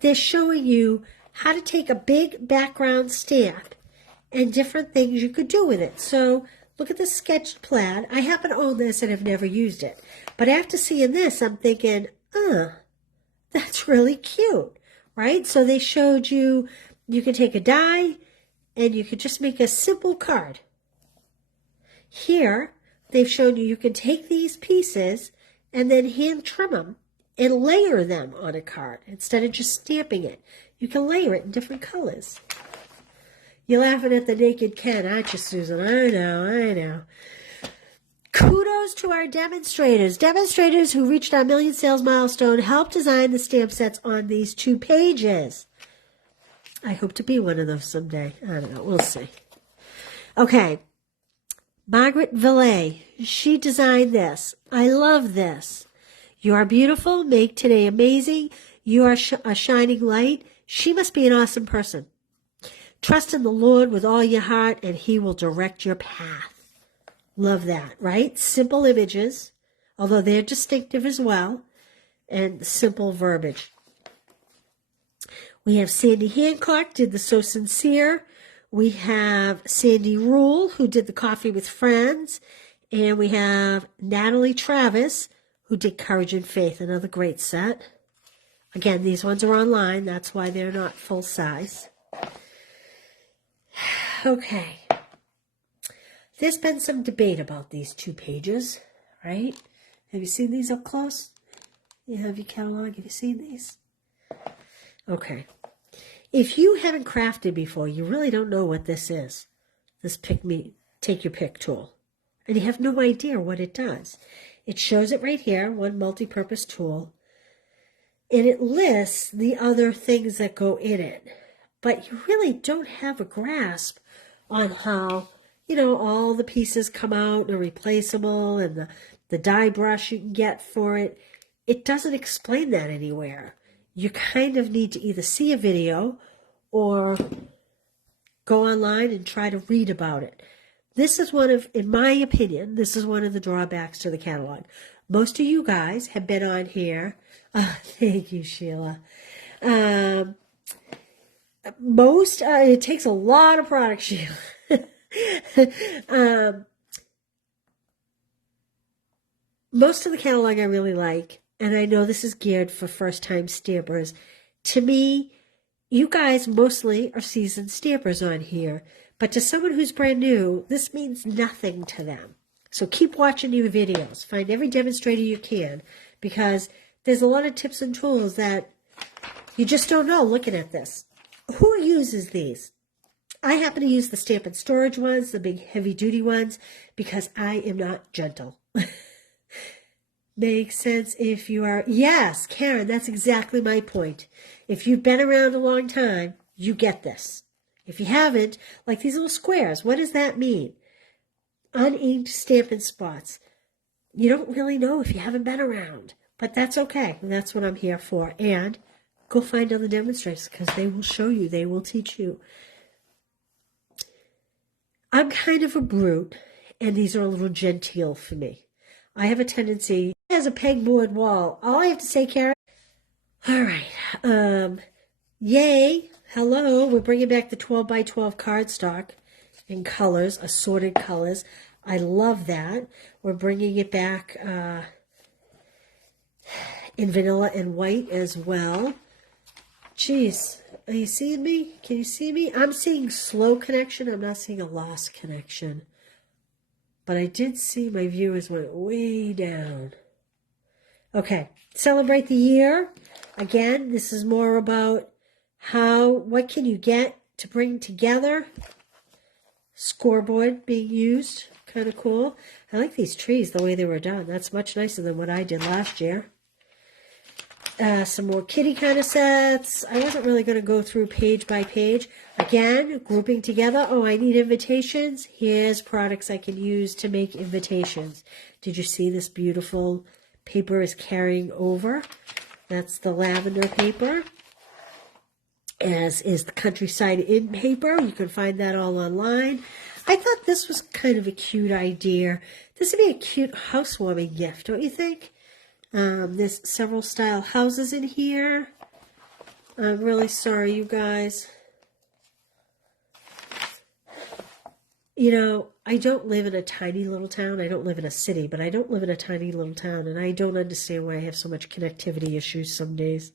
they're showing you how to take a big background stamp and different things you could do with it. So look at this sketched plaid. I happen to own this and have never used it. But after seeing this, I'm thinking, that's really cute, right? So they showed you, you can take a die and you could just make a simple card. Here, they've shown you can take these pieces and then hand trim them and layer them on a card instead of just stamping it. You can layer it in different colors. You're laughing at the naked Ken, aren't you, Susan? I know. Kudos to our demonstrators. Demonstrators who reached our million sales milestone helped design the stamp sets on these 2 pages. I hope to be one of those someday. I don't know. We'll see. Okay. Margaret Villay. She designed this. I love this. You are beautiful. Make today amazing. You are a shining light. She must be an awesome person. Trust in the Lord with all your heart, and He will direct your path. Love that, right? Simple images, although they're distinctive as well, and simple verbiage. We have Sandy Hancock did the So Sincere We have Sandy Rule, who did the Coffee with Friends. And we have Natalie Travis, who did Courage and Faith, another great set. Again, these ones are online. That's why they're not full size. Okay. There's been some debate about these 2 pages, right? Have you seen these up close? You have your catalog? Have you seen these? Okay. If you haven't crafted before, you really don't know what this is. This take your pick tool. And you have no idea what it does. It shows it right here, one multi-purpose tool. And it lists the other things that go in it. But you really don't have a grasp on how, all the pieces come out and are replaceable, and the die brush you can get for it. It doesn't explain that anywhere. You kind of need to either see a video or go online and try to read about it. This is in my opinion, this is one of the drawbacks to the catalog. Most of you guys have been on here. Oh, thank you, Sheila. It takes a lot of product, Sheila. Most of the catalog I really like, and I know this is geared for first-time stampers. To me, you guys mostly are seasoned stampers on here. But to someone who's brand new, this means nothing to them. So keep watching your videos. Find every demonstrator you can, because there's a lot of tips and tools that you just don't know looking at this. Who uses these? I happen to use the Stamp and Storage ones, the big heavy-duty ones, because I am not gentle. Makes sense if you are... Yes, Karen, that's exactly my point. If you've been around a long time, you get this. If you haven't, like these little squares, what does that mean? Uninked Stampin' Spots. You don't really know if you haven't been around, but that's okay. That's what I'm here for. And go find other demonstrators, because they will show you, they will teach you. I'm kind of a brute, and these are a little genteel for me. I have a tendency, as a pegboard wall. All I have to say, Karen, all right, yay. Hello, we're bringing back the 12 by 12 cardstock in colors, assorted colors. I love that. We're bringing it back in vanilla and white as well. Jeez, are you seeing me? Can you see me? I'm seeing slow connection. I'm not seeing a lost connection. But I did see my viewers went way down. Okay, celebrate the year. Again, this is more about what can you get to bring together? Scoreboard being used, kind of cool. I like these trees, the way they were done. That's much nicer than what I did last year. Some more kitty kind of sets. I wasn't really going to go through page by page. Again, grouping together. Oh, I need invitations. Here's products I can use to make invitations. Did you see this beautiful paper is carrying over? That's the lavender paper. As is the Countryside Inn paper. You can find that all online. I thought this was kind of a cute idea. This would be a cute housewarming gift, don't you think? There's several style houses in here. I'm really sorry, you guys. I don't live in a tiny little town. I don't live in a city, but I don't live in a tiny little town, and I don't understand why I have so much connectivity issues some days.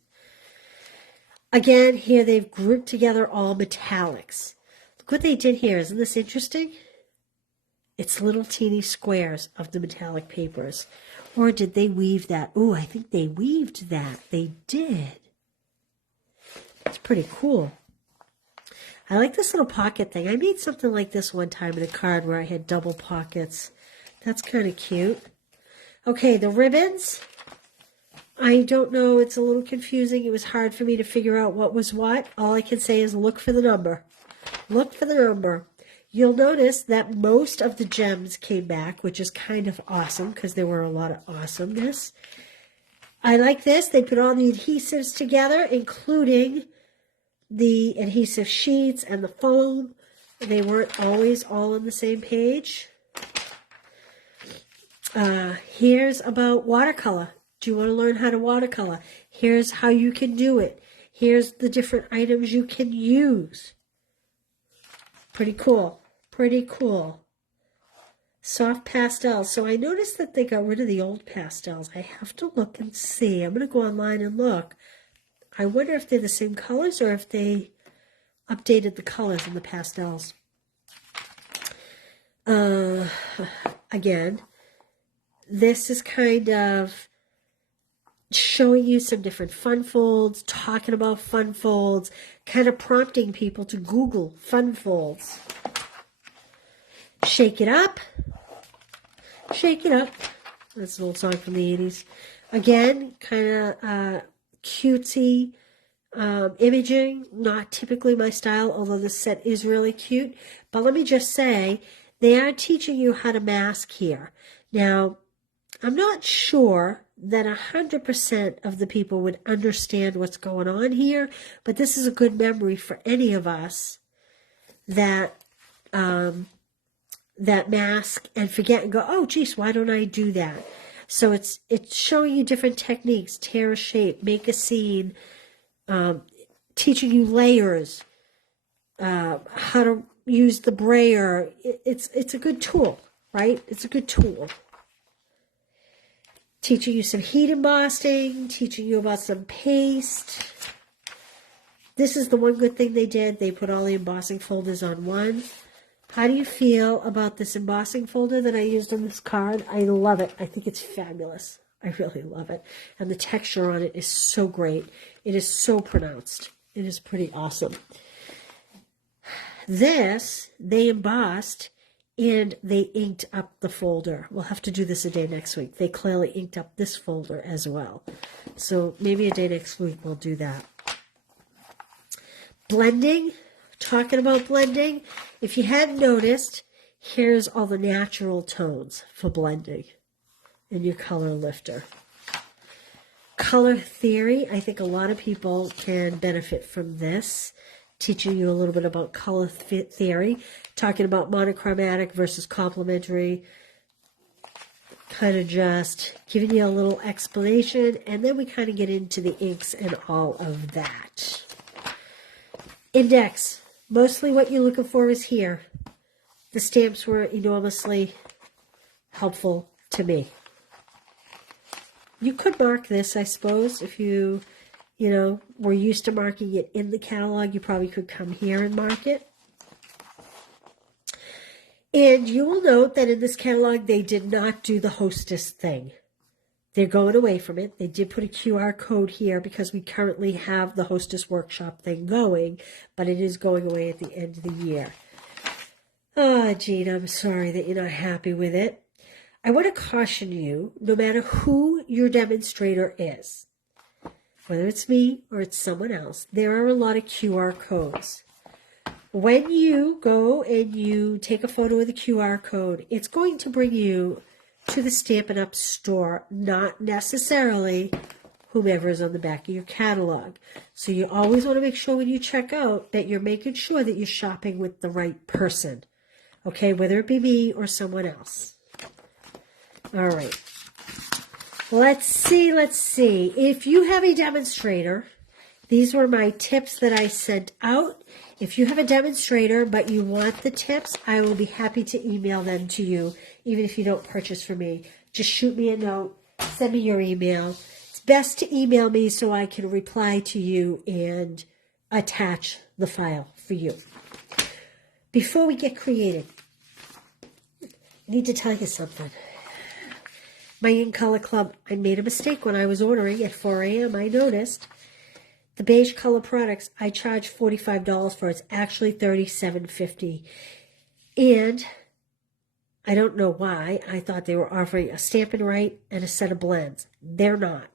Again, here they've grouped together all metallics. Look what they did here. Isn't this interesting? It's little teeny squares of the metallic papers. Or did they weave that? Oh, I think they weaved that. They did. It's pretty cool. I like this little pocket thing. I made something like this one time in a card where I had double pockets. That's kind of cute. Okay, the ribbons. I don't know. It's a little confusing. It was hard for me to figure out what was what. All I can say is look for the number. Look for the number. You'll notice that most of the gems came back, which is kind of awesome because there were a lot of awesomeness. I like this. They put all the adhesives together, including the adhesive sheets and the foam. They weren't always all on the same page. Here's about watercolor. Do you want to learn how to watercolor? Here's how you can do it. Here's the different items you can use. Pretty cool. Pretty cool. Soft pastels. So I noticed that they got rid of the old pastels. I have to look and see. I'm going to go online and look. I wonder if they're the same colors or if they updated the colors in the pastels. Again, this is kind of showing you some different fun folds, talking about fun folds, kind of prompting people to Google fun folds. Shake it up. Shake it up. That's an old song from the 80s. Again, kind of cutesy imaging. Not typically my style, although this set is really cute. But let me just say, they are teaching you how to mask here. Now, I'm not sure that 100% of the people would understand what's going on here, but this is a good memory for any of us that that mask and forget and go, oh, geez, why don't I do that? So it's showing you different techniques, tear a shape, make a scene, teaching you layers, how to use the brayer. It's a good tool, right? It's a good tool. Teaching you some heat embossing, teaching you about some paste. This is the one good thing they did. They put all the embossing folders on one. How do you feel about this embossing folder that I used on this card? I love it. I think it's fabulous. I really love it. And the texture on it is so great. It is so pronounced. It is pretty awesome. This, they embossed and they inked up the folder. We'll have to do this a day next week. They clearly inked up this folder as well. So maybe a day next week we'll do that. Blending. Talking about blending. If you hadn't noticed, here's all the natural tones for blending in your color lifter. Color theory. I think a lot of people can benefit from this. Teaching you a little bit about color theory, talking about monochromatic versus complementary, kind of just giving you a little explanation, and then we kind of get into the inks and all of that. Index, mostly what you're looking for is here. The stamps were enormously helpful to me. You could mark this, I suppose, if you were used to marking it in the catalog. You probably could come here and mark it. And you will note that in this catalog, they did not do the hostess thing. They're going away from it. They did put a QR code here because we currently have the hostess workshop thing going, but it is going away at the end of the year. Oh, Jean, I'm sorry that you're not happy with it. I want to caution you, no matter who your demonstrator is, whether it's me or it's someone else, there are a lot of QR codes. When you go and you take a photo of the QR code, it's going to bring you to the Stampin' Up! Store, not necessarily whomever is on the back of your catalog. So you always want to make sure when you check out that you're making sure that you're shopping with the right person. Okay, whether it be me or someone else. All right. Let's see. If you have a demonstrator, these were my tips that I sent out. If you have a demonstrator but you want the tips, I will be happy to email them to you, even if you don't purchase from me. Just shoot me a note, send me your email. It's best to email me so I can reply to you and attach the file for you. Before we get creative, I need to tell you something. My In Color Club, I made a mistake when I was ordering at 4 a.m. I noticed the beige color products, I charge $45 for. It's actually $37.50. And I don't know why. I thought they were offering a Stampin' Right and a set of blends. They're not.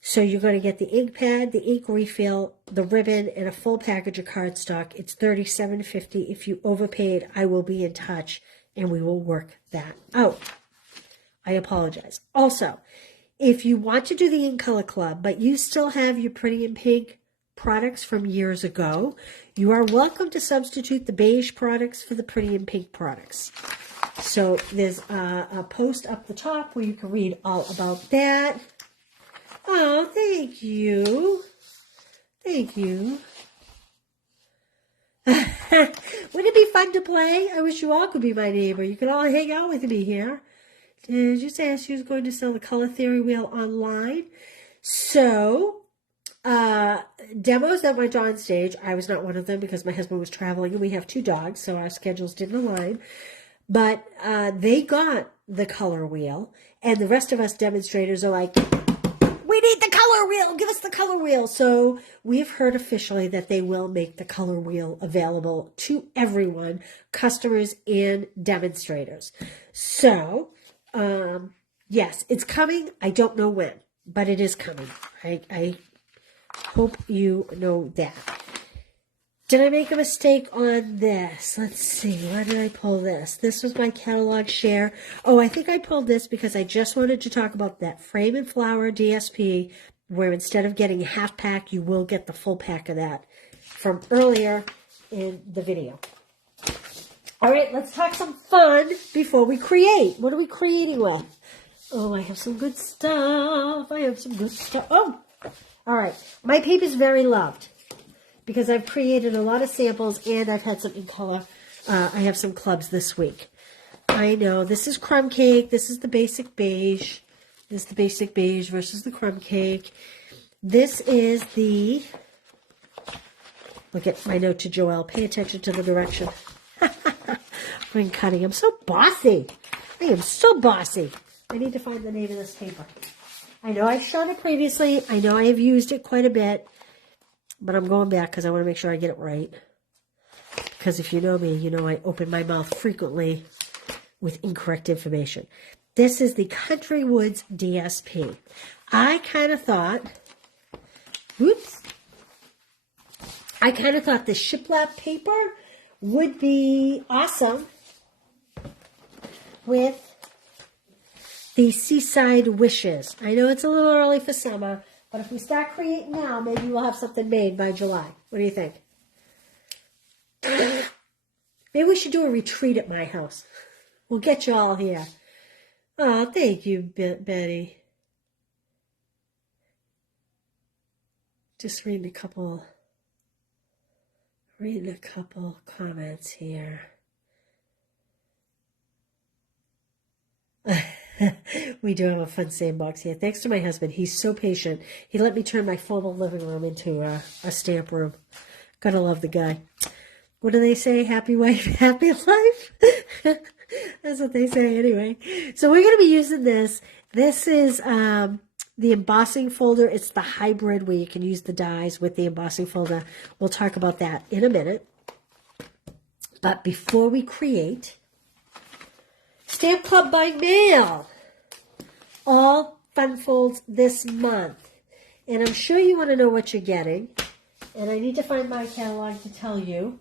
So you're going to get the ink pad, the ink refill, the ribbon, and a full package of cardstock. It's $37.50. If you overpaid, I will be in touch and we will work that out. I apologize. Also, if you want to do the In Color Club, but you still have your Pretty in Pink products from years ago, you are welcome to substitute the beige products for the Pretty in Pink products. So there's a post up the top where you can read all about that. Oh, thank you. Thank you. Wouldn't it be fun to play? I wish you all could be my neighbor. You could all hang out with me here. Did you say she was going to sell the color theory wheel online? So, demos that went on stage, I was not one of them because my husband was traveling and we have 2 dogs, so our schedules didn't align. But they got the color wheel, and the rest of us demonstrators are like, we need the color wheel. Give us the color wheel. So we've heard officially that they will make the color wheel available to everyone, customers and demonstrators. So, yes, it's coming. I don't know when, but it is coming. I hope you know that. Did I make a mistake on this? Let's see. Why did I pull this? This was my catalog share. Oh, I think I pulled this because I just wanted to talk about that frame and flower DSP, where instead of getting a half pack, you will get the full pack of that from earlier in the video. All right, let's talk some fun before we create. What are we creating with? Oh, I have some good stuff. Oh, all right. My paper is very loved, because I've created a lot of samples and I've had some in color. I have some clubs this week. I know, this is crumb cake. This is the basic beige. This is the basic beige versus the crumb cake. This is the, look at my note to Joelle, pay attention to the direction. I'm cutting, I'm so bossy. I am so bossy. I need to find the name of this paper. I know I've shown it previously. I know I have used it quite a bit. But I'm going back because I want to make sure I get it right. Because if you know me, you know I open my mouth frequently with incorrect information. This is the Country Woods DSP. I kind of thought, I kind of thought the shiplap paper would be awesome with the Seaside Wishes. I know it's a little early for summer, but if we start creating now, maybe we'll have something made by July. What do you think? Maybe we should do a retreat at my house. We'll get you all here. Oh, thank you, Betty. Just reading a couple comments here. We do have a fun sandbox here. Thanks to my husband. He's so patient. He let me turn my formal living room into a stamp room. Gotta love the guy. What do they say? Happy wife, happy life? That's what they say anyway. So we're going to be using this. This is the embossing folder. It's the hybrid where you can use the dies with the embossing folder. We'll talk about that in a minute. But before we create, Stamp Club by mail. All fun folds this month. And I'm sure you want to know what you're getting. And I need to find my catalog to tell you,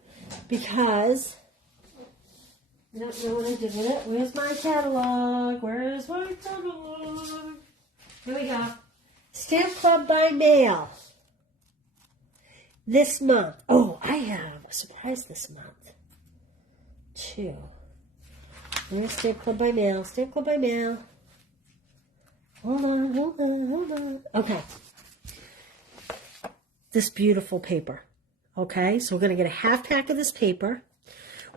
because I don't know what I did with it. Where's my catalog? Where's my catalog? Here we go. Stamp Club by mail. This month. Oh, I have a surprise this month, too. Where's Stamp Club by mail? Stamp Club by mail. Hold on. Okay. This beautiful paper. Okay, so we're going to get a half pack of this paper.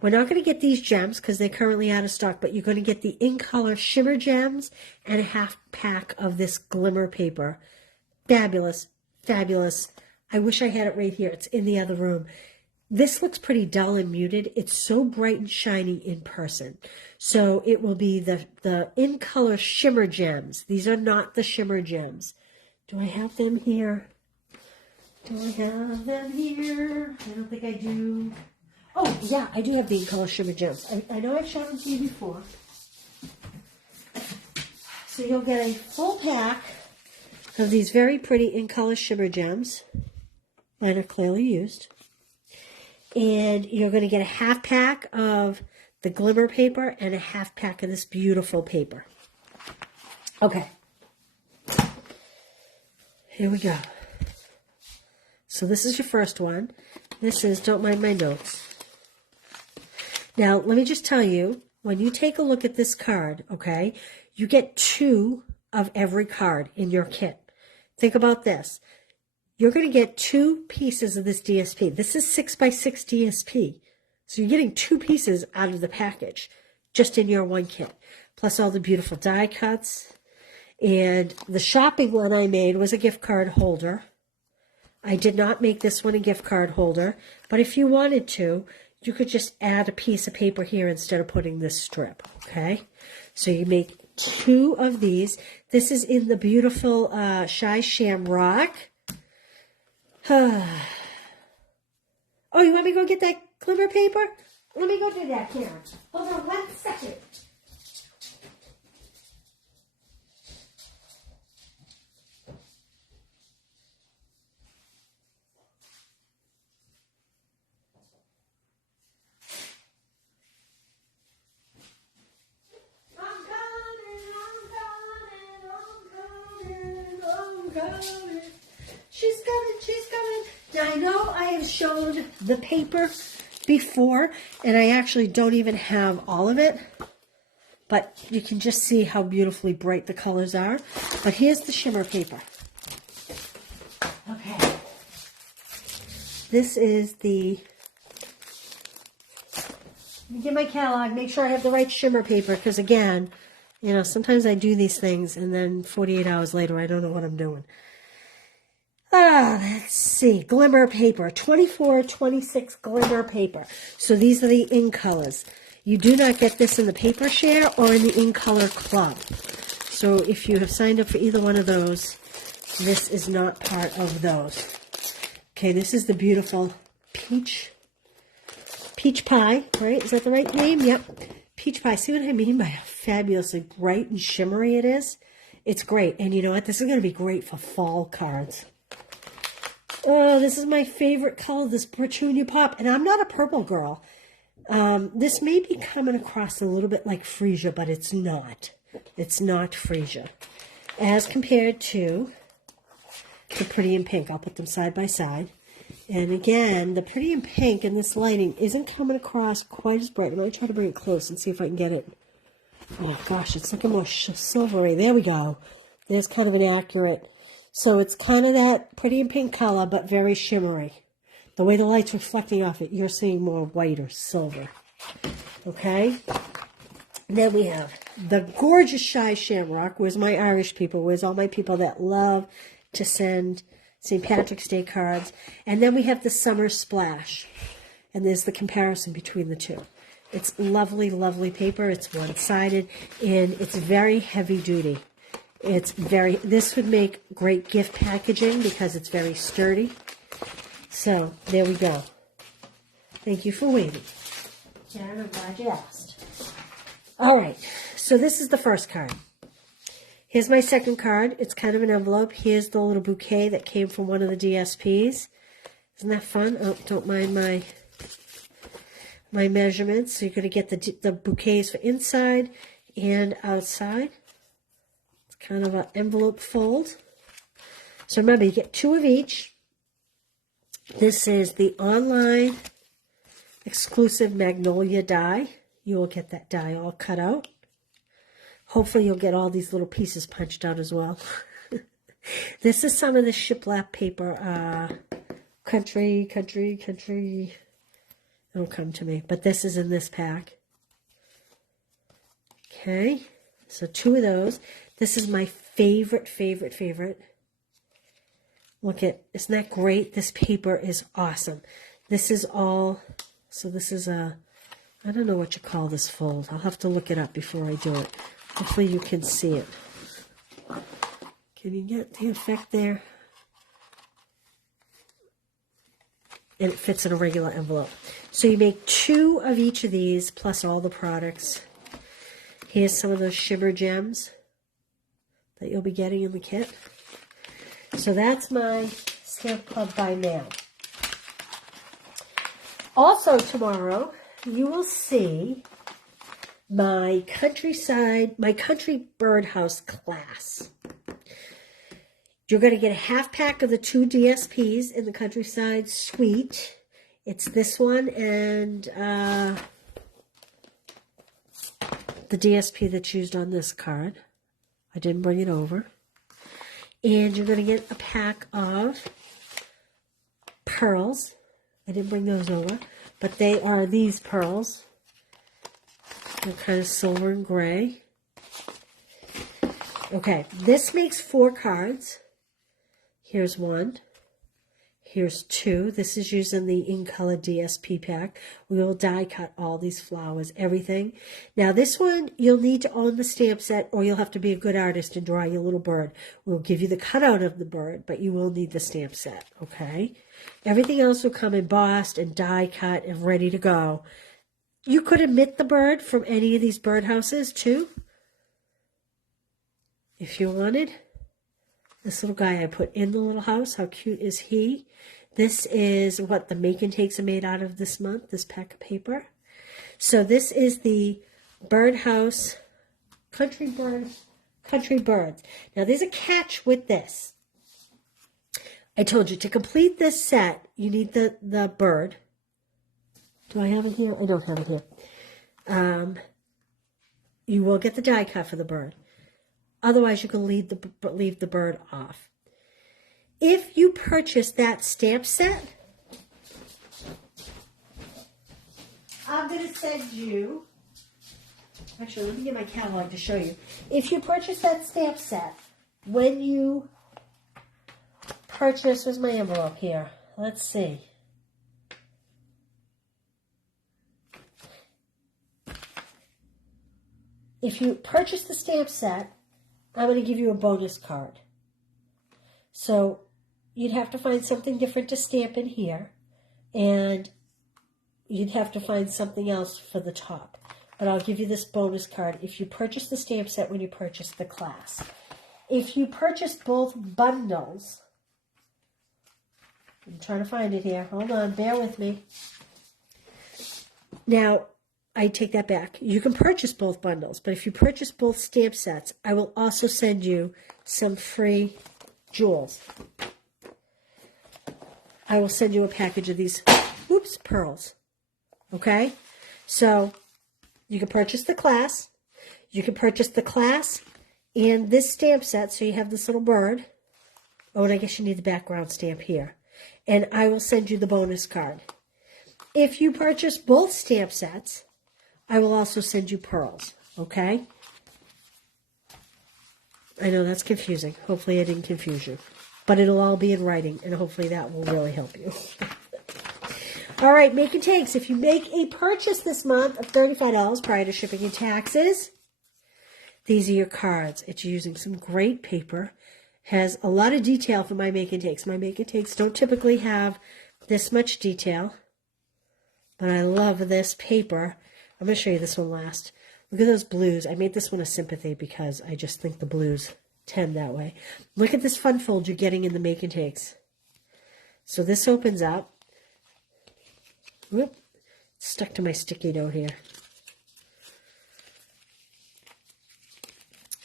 We're not going to get these gems because they're currently out of stock, but you're going to get the in color shimmer gems and a half pack of this glimmer paper. Fabulous, fabulous. I wish I had it right here. It's in the other room. This looks pretty dull and muted. It's so bright and shiny in person. So it will be the in color shimmer gems. These are not the shimmer gems. Do I have them here? Do I have them here? I don't think I do. Oh, yeah, I do have the in-color shimmer gems. I know I've shown them to you before. So you'll get a full pack of these very pretty in-color shimmer gems that are clearly used. And you're going to get a half pack of the glimmer paper and a half pack of this beautiful paper. Okay. Here we go. So this is your first one. This is, don't mind my notes. Now, let me just tell you, when you take a look at this card, okay, you get 2 of every card in your kit. Think about this. you're going to get 2 pieces of this DSP. This is 6x6 DSP. So you're getting 2 pieces out of the package just in your one kit, plus all the beautiful die cuts. And the shopping one I made was a gift card holder. I did not make this one a gift card holder, but if you wanted to, you could just add a piece of paper here instead of putting this strip, okay? So you make 2 of these. This is in the beautiful Shy Shamrock. Oh, you want me to go get that glimmer paper? Let me go do that, Karen. Hold on 1 second. She's coming. Now, I know I have shown the paper before, and I actually don't even have all of it, but you can just see how beautifully bright the colors are. But here's the shimmer paper. Okay. This is the... Let me get my catalog, make sure I have the right shimmer paper, because again, you know, sometimes I do these things, and then 48 hours later, I don't know what I'm doing. Let's see. Glimmer paper. 24-26 glimmer paper. So these are the in colors. You do not get this in the paper share or in the in color club. So if you have signed up for either one of those, this is not part of those. Okay, this is the beautiful peach pie, right? Is that the right name? Yep. Peach pie. See what I mean by how fabulously bright and shimmery it is? It's great. And you know what? This is going to be great for fall cards. Oh, this is my favorite color, this Petunia Pop. And I'm not a purple girl. This may be coming across a little bit like Freesia, but it's not. It's not Freesia. As compared to the Pretty in Pink. I'll put them side by side. And again, the Pretty in Pink in this lighting isn't coming across quite as bright. I'm going to try to bring it close and see if I can get it. Oh, gosh, it's looking more silvery. There we go. There's kind of an accurate... So it's kind of that Pretty in Pink color, but very shimmery. The way the light's reflecting off it, you're seeing more white or silver. Okay? And then we have the gorgeous Shy Shamrock. Where's my Irish people? Where's all my people that love to send St. Patrick's Day cards? And then we have the Summer Splash. And there's the comparison between the two. It's lovely, lovely paper. It's one-sided, and it's very heavy-duty. This would make great gift packaging because it's very sturdy. So, there we go. Thank you for waiting. Karen, I'm glad you asked. All right, so this is the first card. Here's my second card. It's kind of an envelope. Here's the little bouquet that came from one of the DSPs. Isn't that fun? Oh, don't mind my measurements. So you're going to get the bouquets for inside and outside. Kind of an envelope fold. So remember, you get 2 of each. This is the online exclusive Magnolia die. You will get that die all cut out. Hopefully you'll get all these little pieces punched out as well. This is some of the shiplap paper. Country. It'll come to me. But this is in this pack. Okay. So 2 of those. This is my favorite. Look at, isn't that great? This paper is awesome. This is all, so this is I don't know what you call this fold. I'll have to look it up before I do it. Hopefully you can see it. Can you get the effect there? And it fits in a regular envelope. So you make 2 of each of these plus all the products. Here's some of those shimmer gems that you'll be getting in the kit. So that's my Stamp Club by mail. Also tomorrow, you will see my country birdhouse class. You're going to get a half pack of the 2 DSPs in the Countryside Suite. It's this one and the DSP that's used on this card. I didn't bring it over. And you're going to get a pack of pearls. I didn't bring those over, but they are these pearls. They're kind of silver and gray. Okay, this makes 4 cards. Here's 1. Here's 2. This is using the In Color DSP pack. We will die cut all these flowers, everything. Now this one, you'll need to own the stamp set, or you'll have to be a good artist and draw your little bird. We'll give you the cutout of the bird, but you will need the stamp set, okay? Everything else will come embossed and die cut and ready to go. You could emit the bird from any of these birdhouses too, if you wanted. This little guy I put in the little house. How cute is he? This is what the make and takes are made out of this month, this pack of paper. So this is the birdhouse, country birds. Now there's a catch with this. I told you to complete this set, you need the bird. Do I have it here? I don't have it here. You will get the die cut for the bird. Otherwise, you can leave the bird off. If you purchase that stamp set, I'm going to send you, actually, let me get my catalog to show you. If you purchase that stamp set, when you purchase, where's my envelope here? Let's see. If you purchase the stamp set, I'm going to give you a bonus card. So you'd have to find something different to stamp in here, and you'd have to find something else for the top. But I'll give you this bonus card if you purchase the stamp set when you purchase the class. If you purchase both bundles, I'm trying to find it here. Hold on, bear with me. Now, I take that back. You can purchase both bundles, but if you purchase both stamp sets, I will also send you some free jewels. I will send you a package of these, pearls. Okay? So, you can purchase the class. You can purchase the class and this stamp set, so you have this little bird. Oh, and I guess you need the background stamp here. And I will send you the bonus card. If you purchase both stamp sets, I will also send you pearls, okay? I know that's confusing. Hopefully I didn't confuse you. But it'll all be in writing, and hopefully that will really help you. All right, make and takes. If you make a purchase this month of $35 prior to shipping and taxes, these are your cards. It's using some great paper. Has a lot of detail for my make and takes. My make and takes don't typically have this much detail, but I love this paper. I'm going to show you this one last. Look at those blues. I made this one a sympathy because I just think the blues tend that way. Look at this fun fold you're getting in the make and takes. So this opens up. Whoop. Stuck to my sticky note here.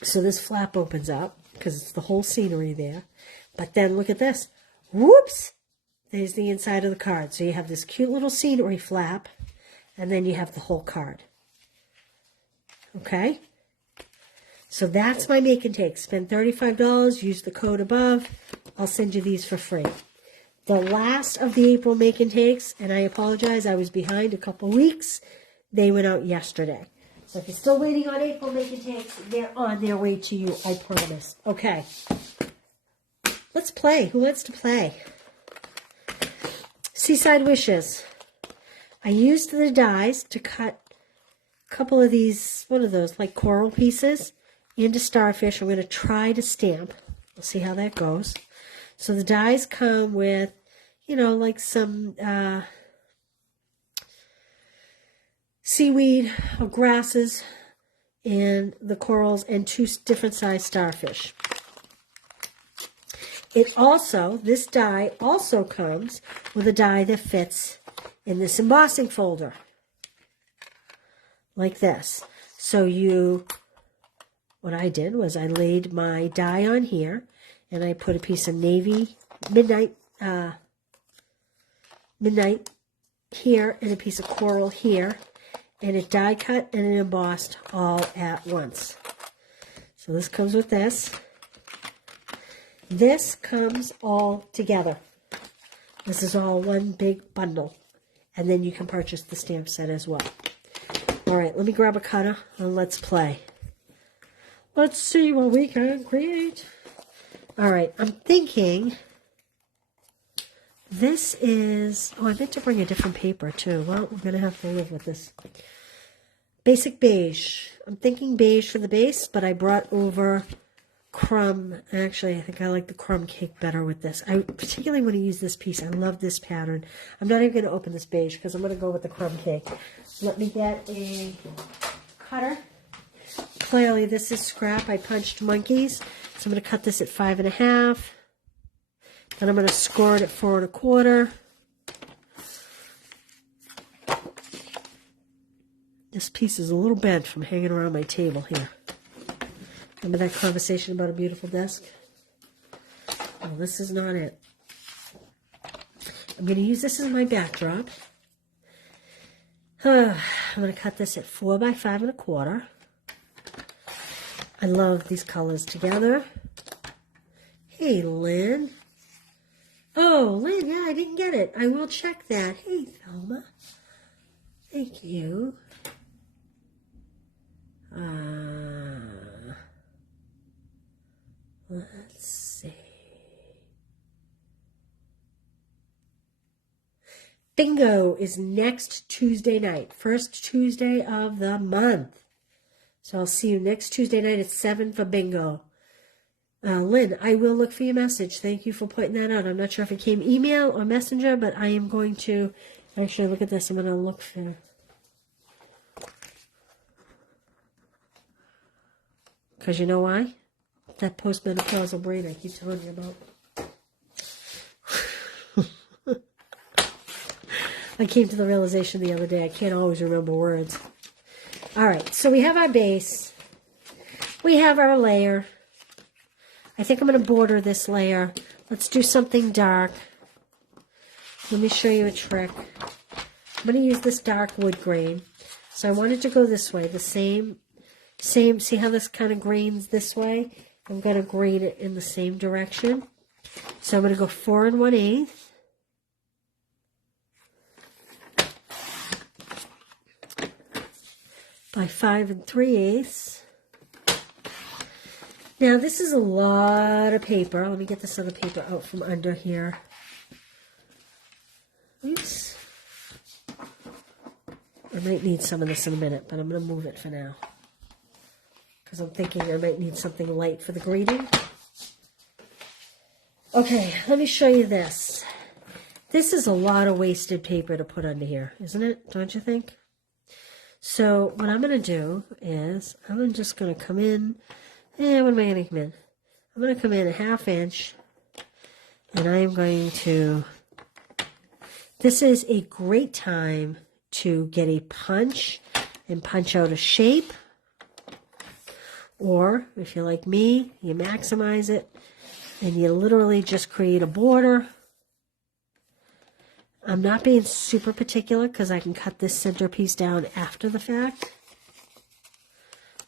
So this flap opens up because it's the whole scenery there. But then look at this. Whoops! There's the inside of the card. So you have this cute little scenery flap. And then you have the whole card. Okay? So that's my make and take. Spend $35. Use the code above. I'll send you these for free. The last of the April make and takes, and I apologize, I was behind a couple weeks. They went out yesterday. So if you're still waiting on April make and takes, they're on their way to you, I promise. Okay. Let's play. Who wants to play? Seaside Wishes. I used the dies to cut a couple of these, what are those, like coral pieces into starfish. I'm going to try to stamp. We'll see how that goes. So the dies come with, you know, like some seaweed or grasses and the corals and 2 different size starfish. It also, this die also comes with a die that fits in this embossing folder, like this. So what I did was I laid my die on here, and I put a piece of navy, midnight here, and a piece of coral here, and it die cut and it embossed all at once. So this comes with this. This comes all together. This is all one big bundle. And then you can purchase the stamp set as well. All right, let me grab a cutter and let's play. Let's see what we can create. All right, I'm thinking this is... Oh, I meant to bring a different paper too. Well, we're going to have to live with this. Basic beige. I'm thinking beige for the base, but I brought over crumb. Actually, I think I like the crumb cake better with this. I particularly want to use this piece. I love this pattern. I'm not even going to open this beige because I'm going to go with the crumb cake. Let me get a cutter. Clearly, this is scrap. I punched monkeys. So I'm going to cut this at 5.5. Then I'm going to score it at 4.25. This piece is a little bent from hanging around my table here. Remember that conversation about a beautiful desk? Oh, this is not it. I'm going to use this as my backdrop. I'm going to cut this at 4 by 5.25. I love these colors together. Hey, Lynn. Oh, Lynn, yeah, I didn't get it. I will check that. Hey, Thelma. Thank you. Let's see. Bingo is next Tuesday night. First Tuesday of the month. So I'll see you next Tuesday night at 7 for bingo. Lynn, I will look for your message. Thank you for pointing that out. I'm not sure if it came email or messenger, but I am going to... Actually, look at this. I'm going to look for... Because you know why? That postmenopausal brain I keep telling you about. I came to the realization the other day I can't always remember words. All right, so we have our base. We have our layer. I think I'm going to border this layer. Let's do something dark. Let me show you a trick. I'm going to use this dark wood grain. So I wanted to go this way, the same, see how this kind of grains this way? I'm going to grain it in the same direction. So I'm going to go 4 1/8. By 5 3/8. Now this is a lot of paper. Let me get this other paper out from under here. Oops. I might need some of this in a minute, but I'm going to move it for now. Because I'm thinking I might need something light for the grading. Okay, let me show you this. This is a lot of wasted paper to put under here, isn't it? Don't you think? So what I'm going to do is I'm just going to come in. What am I going to come in? I'm going to come in 1/2 inch. And I am going to... This is a great time to get a punch and punch out a shape. Or, if you're like me, you maximize it and you literally just create a border. I'm not being super particular because I can cut this centerpiece down after the fact.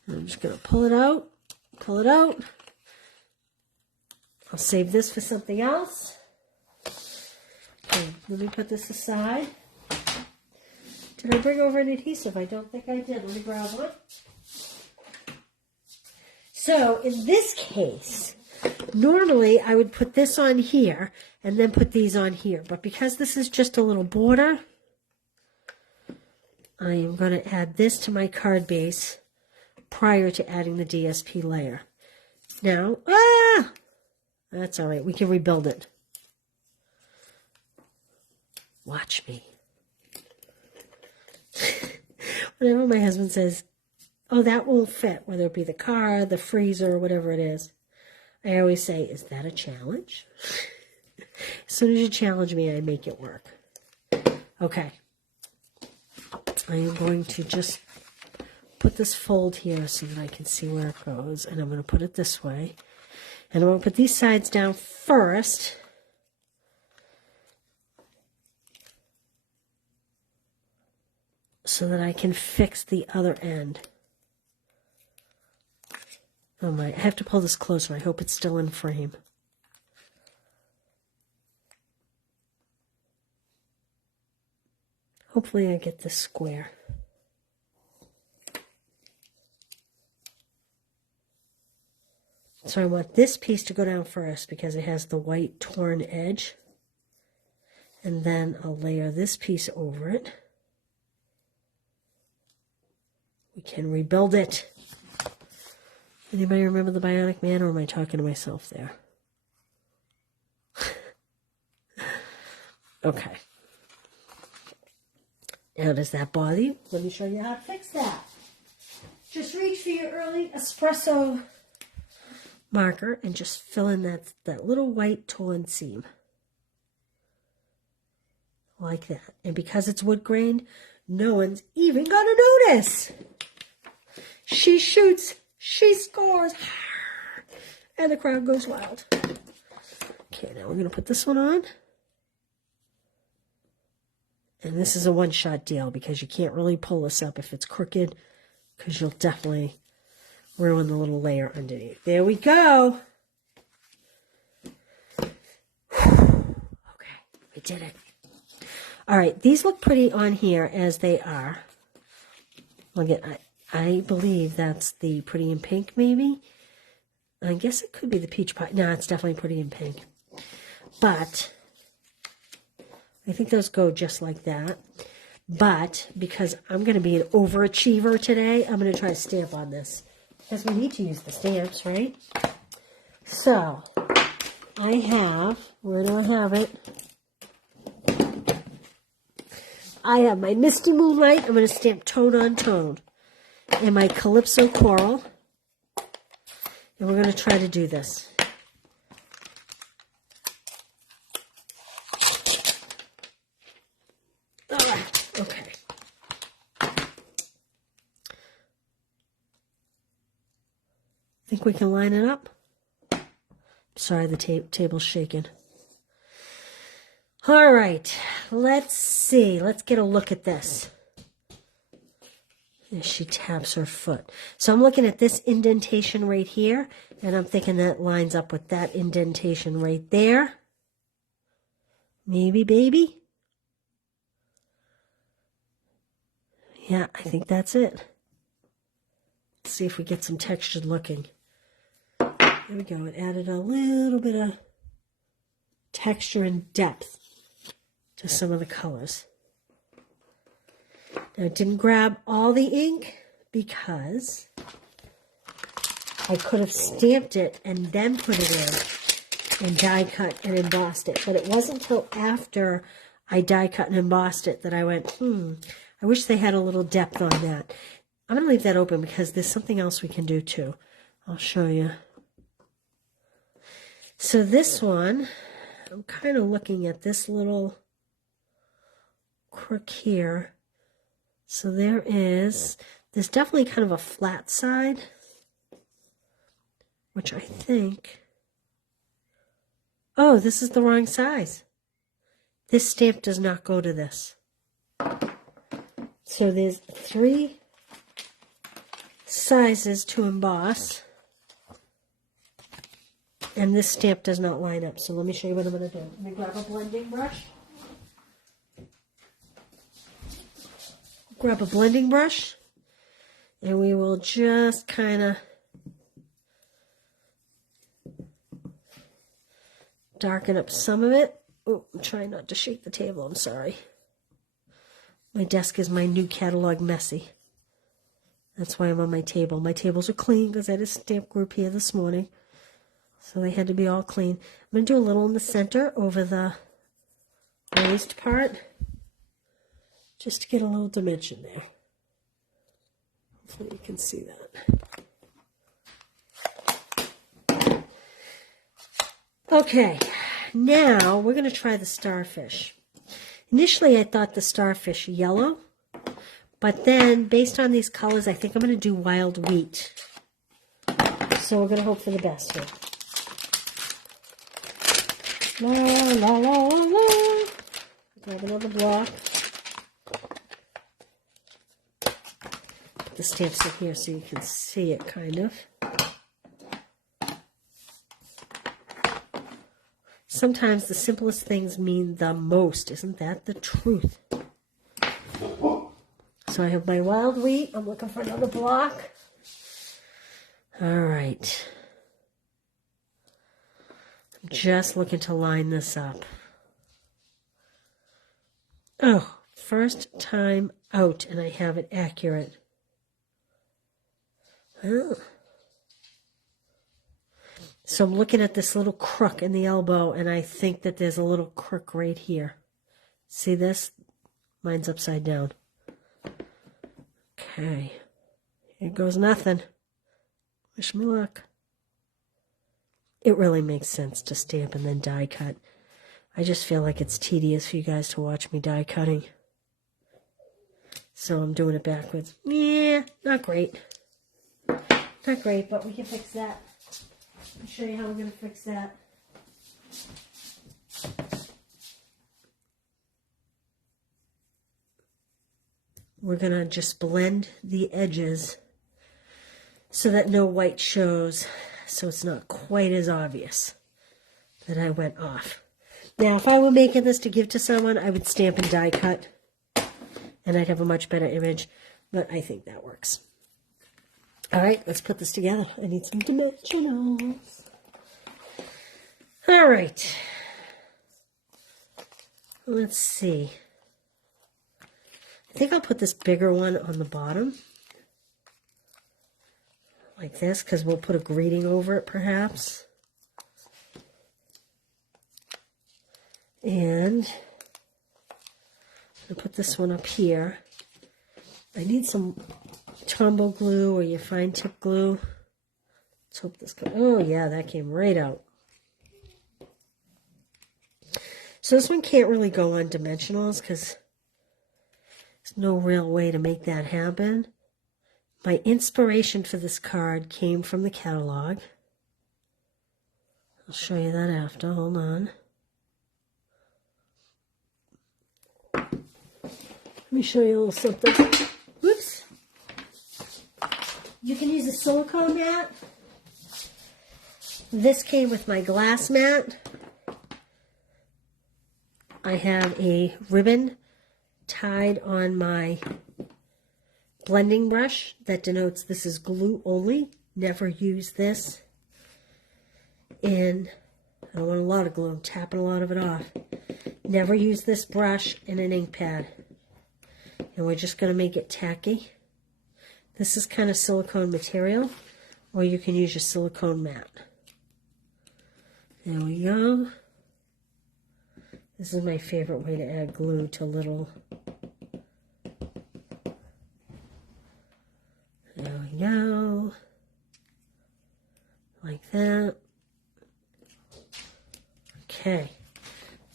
I'm just going to pull it out, pull it out. I'll save this for something else. Okay, let me put this aside. Did I bring over an adhesive? I don't think I did. Let me grab one. So, in this case, normally I would put this on here and then put these on here. But because this is just a little border, I am going to add this to my card base prior to adding the DSP layer. Now, that's all right. We can rebuild it. Watch me. Whenever my husband says, oh, that won't fit, whether it be the car, the freezer, or whatever it is, I always say, is that a challenge? As soon as you challenge me, I make it work. Okay. I am going to just put this fold here so that I can see where it goes. And I'm going to put it this way. And I'm going to put these sides down first. So that I can fix the other end. Oh my, I have to pull this closer. I hope it's still in frame. Hopefully I get this square. So I want this piece to go down first because it has the white torn edge. And then I'll layer this piece over it. We can rebuild it. Anybody remember the Bionic Man, or am I talking to myself there? Okay. Now, does that bother you? Let me show you how to fix that. Just reach for your early espresso marker and just fill in that little white torn seam. Like that. And because it's wood grained, no one's even going to notice. She shoots, she scores, and the crowd goes wild. Okay, now we're going to put this one on. And this is a one-shot deal because you can't really pull this up if it's crooked, because you'll definitely ruin the little layer underneath. There we go. Okay, we did it. All right, these look pretty on here as they are. Look at, I believe that's the Pretty in Pink, maybe. I guess it could be the Peach Pie. No, it's definitely Pretty in Pink. But I think those go just like that. But because I'm going to be an overachiever today, I'm going to try to stamp on this. Because we need to use the stamps, right? So, I have, where do I have it? I have my Mr. Moonlight. I'm going to stamp tone on tone. And my Calypso Coral. And we're going to try to do this. Okay. Think we can line it up? Sorry, the table's shaking. All right, let's see. Let's get a look at this. As she taps her foot. So I'm looking at this indentation right here, and I'm thinking that lines up with that indentation right there. Maybe, baby? Yeah, I think that's it. Let's see if we get some textured looking. There we go. It added a little bit of texture and depth to some of the colors. Now, it didn't grab all the ink because I could have stamped it and then put it in and die cut and embossed it. But it wasn't until after I die cut and embossed it that I went, I wish they had a little depth on that. I'm going to leave that open because there's something else we can do too. I'll show you. So this one, I'm kind of looking at this little crook here. So there's definitely kind of a flat side, which I think, oh, this is the wrong size. This stamp does not go to this. So there's 3 sizes to emboss, and this stamp does not line up. So let me show you what I'm going to do. Let me grab a blending brush. Grab a blending brush, and we will just kind of darken up some of it. Oh, I'm trying not to shake the table. I'm sorry. My desk is my new catalog messy. That's why I'm on my table. My tables are clean because I had a stamp group here this morning. So they had to be all clean. I'm going to do a little in the center over the raised part. Just to get a little dimension there. Hopefully you can see that. Okay, now we're going to try the starfish. Initially I thought the starfish yellow, but then based on these colors I think I'm going to do wild wheat. So we're going to hope for the best here. La la la la la. Grab another block. The stamps in here so you can see it kind of. Sometimes the simplest things mean the most. Isn't that the truth? So I have my wild wheat. I'm looking for another block. All right. I'm just looking to line this up. Oh, first time out, and I have it accurate. Oh. So I'm looking at this little crook in the elbow, and I think that there's a little crook right here. See this? Mine's upside down. Okay. Here goes nothing. Wish me luck. It really makes sense to stamp and then die cut. I just feel like it's tedious for you guys to watch me die cutting. So I'm doing it backwards. Yeah, not great. Not great, but we can fix that. I'll show you how we're going to fix that. We're going to just blend the edges so that no white shows, so it's not quite as obvious that I went off. Now, if I were making this to give to someone, I would stamp and die cut, and I'd have a much better image, but I think that works. All right, let's put this together. I need some dimensionals. All right. Let's see. I think I'll put this bigger one on the bottom. Like this, because we'll put a greeting over it, perhaps. And I'll put this one up here. I need some Tombow glue or your fine tip glue. Let's hope this goes. Oh yeah, that came right out. So this one can't really go on dimensionals because there's no real way to make that happen. My inspiration for this card came from the catalog. I'll show you that after. Hold on. Let me show you a little something. Whoops. You can use a silicone mat. This came with my glass mat. I have a ribbon tied on my blending brush that denotes this is glue only. Never use this. And I don't want a lot of glue. I'm tapping a lot of it off. Never use this brush in an ink pad. And we're just going to make it tacky. This is kind of silicone material, or you can use your silicone mat. There we go. This is my favorite way to add glue to little. There we go. Like that. Okay.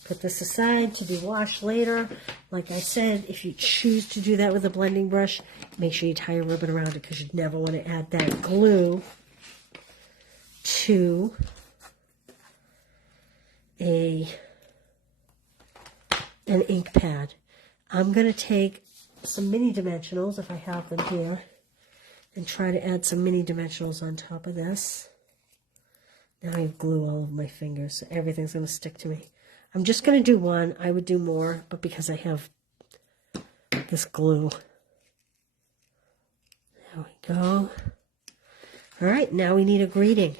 Put this aside to be washed later. Like I said, if you choose to do that with a blending brush, make sure you tie a ribbon around it because you never want to add that glue to an ink pad. I'm going to take some mini dimensionals, if I have them here, and try to add some mini dimensionals on top of this. Now I have glue all over my fingers, so everything's going to stick to me. I'm just going to do one. I would do more, but because I have this glue. There we go. All right, now we need a greeting.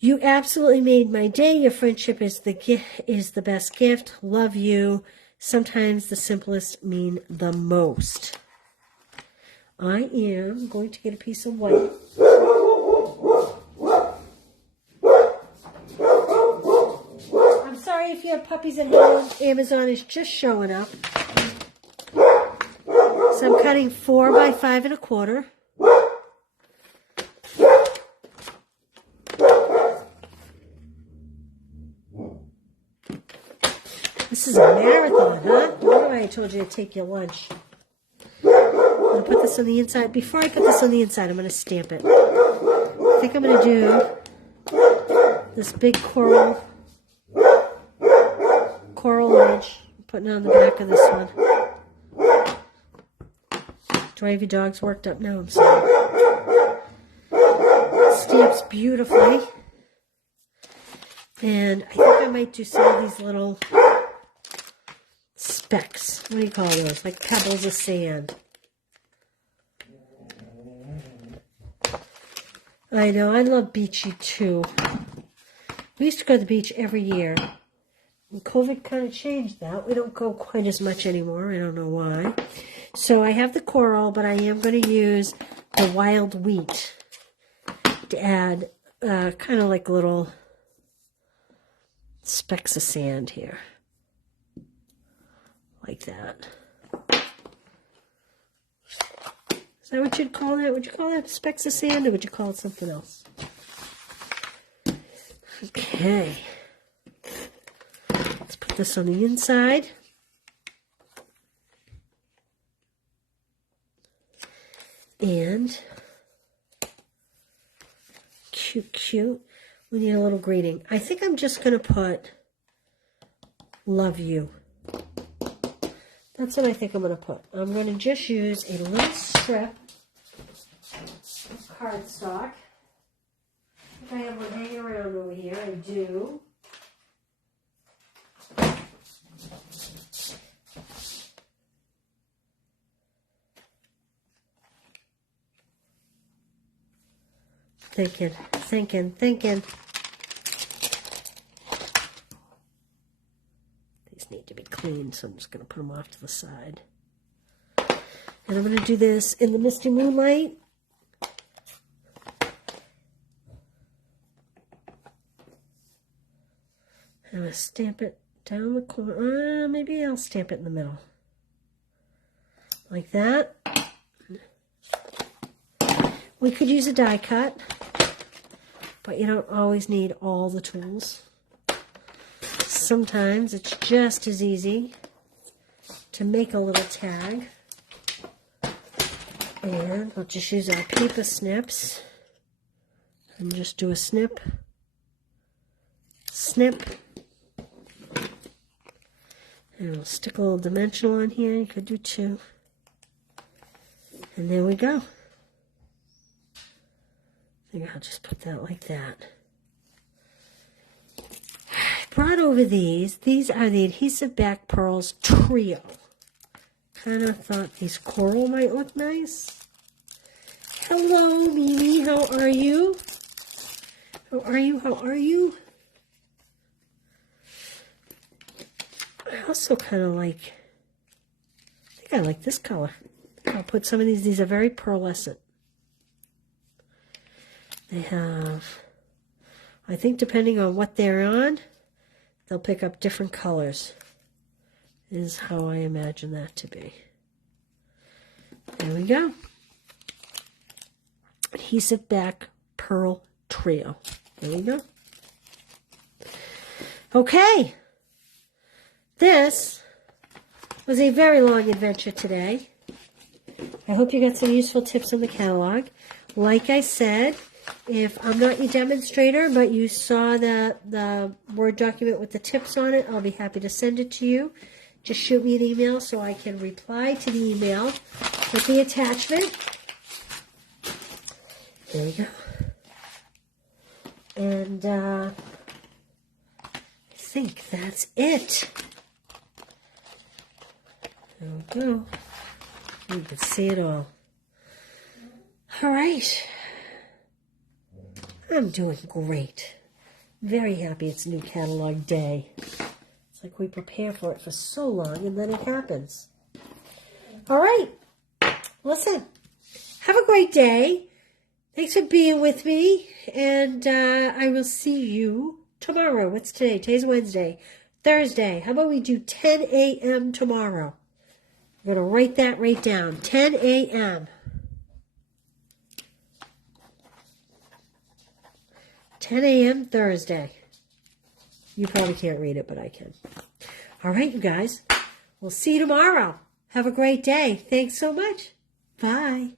You absolutely made my day. Your friendship is the best gift. Love you. Sometimes the simplest mean the most. I am going to get a piece of white. I'm sorry if you have puppies at home. Amazon is just showing up. So I'm cutting 4 by 5 1/4. This is a marathon, huh? Why I told you to take your lunch. I'm going to put this on the inside. Before I put this on the inside, I'm going to stamp it. I think I'm going to do this big coral edge. I'm putting it on the back of this one. Do I have your dogs worked up? No, I'm sorry. It stamps beautifully. And I think I might do some of these little specks. What do you call those? Like pebbles of sand. I know, I love beachy too. We used to go to the beach every year. And COVID kind of changed that. We don't go quite as much anymore. I don't know why. So I have the coral, but I am going to use the wild wheat to add kind of like little specks of sand here. Like that. Is that what you'd call that? Would you call that specks of sand, or would you call it something else? Okay. Let's put this on the inside. And cute. We need a little greeting. I think I'm just going to put love you. That's what I think I'm going to put. I'm going to just use a little strip of cardstock. I think I have one hanging around over here. I do. Thinking. These need to be cleaned, so I'm just going to put them off to the side. And I'm going to do this in the misty moonlight. I'm going to stamp it down the corner. Maybe I'll stamp it in the middle. Like that. We could use a die cut, but you don't always need all the tools. Sometimes it's just as easy to make a little tag. And we'll just use our paper snips and just do a snip, snip. And we'll stick a little dimensional on here. You could do 2. And there we go. I think I'll just put that like that. I brought over these. These are the Adhesive Back Pearls Trio. Kind of thought these coral might look nice. Hello, Mimi. How are you? How are you? I also kind of like, I think I like this color. I'll put some of these. These are very pearlescent. They have, I think depending on what they're on, they'll pick up different colors, is how I imagine that to be. There we go. Adhesive Back Pearl Trio. There we go. Okay. This was a very long adventure today. I hope you got some useful tips on the catalog. Like I said, if I'm not your demonstrator, but you saw the Word document with the tips on it, I'll be happy to send it to you. Just shoot me an email so I can reply to the email with the attachment. There we go. And I think that's it. There we go. You can see it all. All right. I'm doing great. Very happy it's new catalog day. It's like we prepare for it for so long and then it happens. All right. Listen, have a great day. Thanks for being with me. And I will see you tomorrow. What's today? Today's Wednesday. Thursday. How about we do 10 a.m. tomorrow? I'm going to write that right down. 10 a.m. 10 a.m. Thursday. You probably can't read it, but I can. All right, you guys. We'll see you tomorrow. Have a great day. Thanks so much. Bye.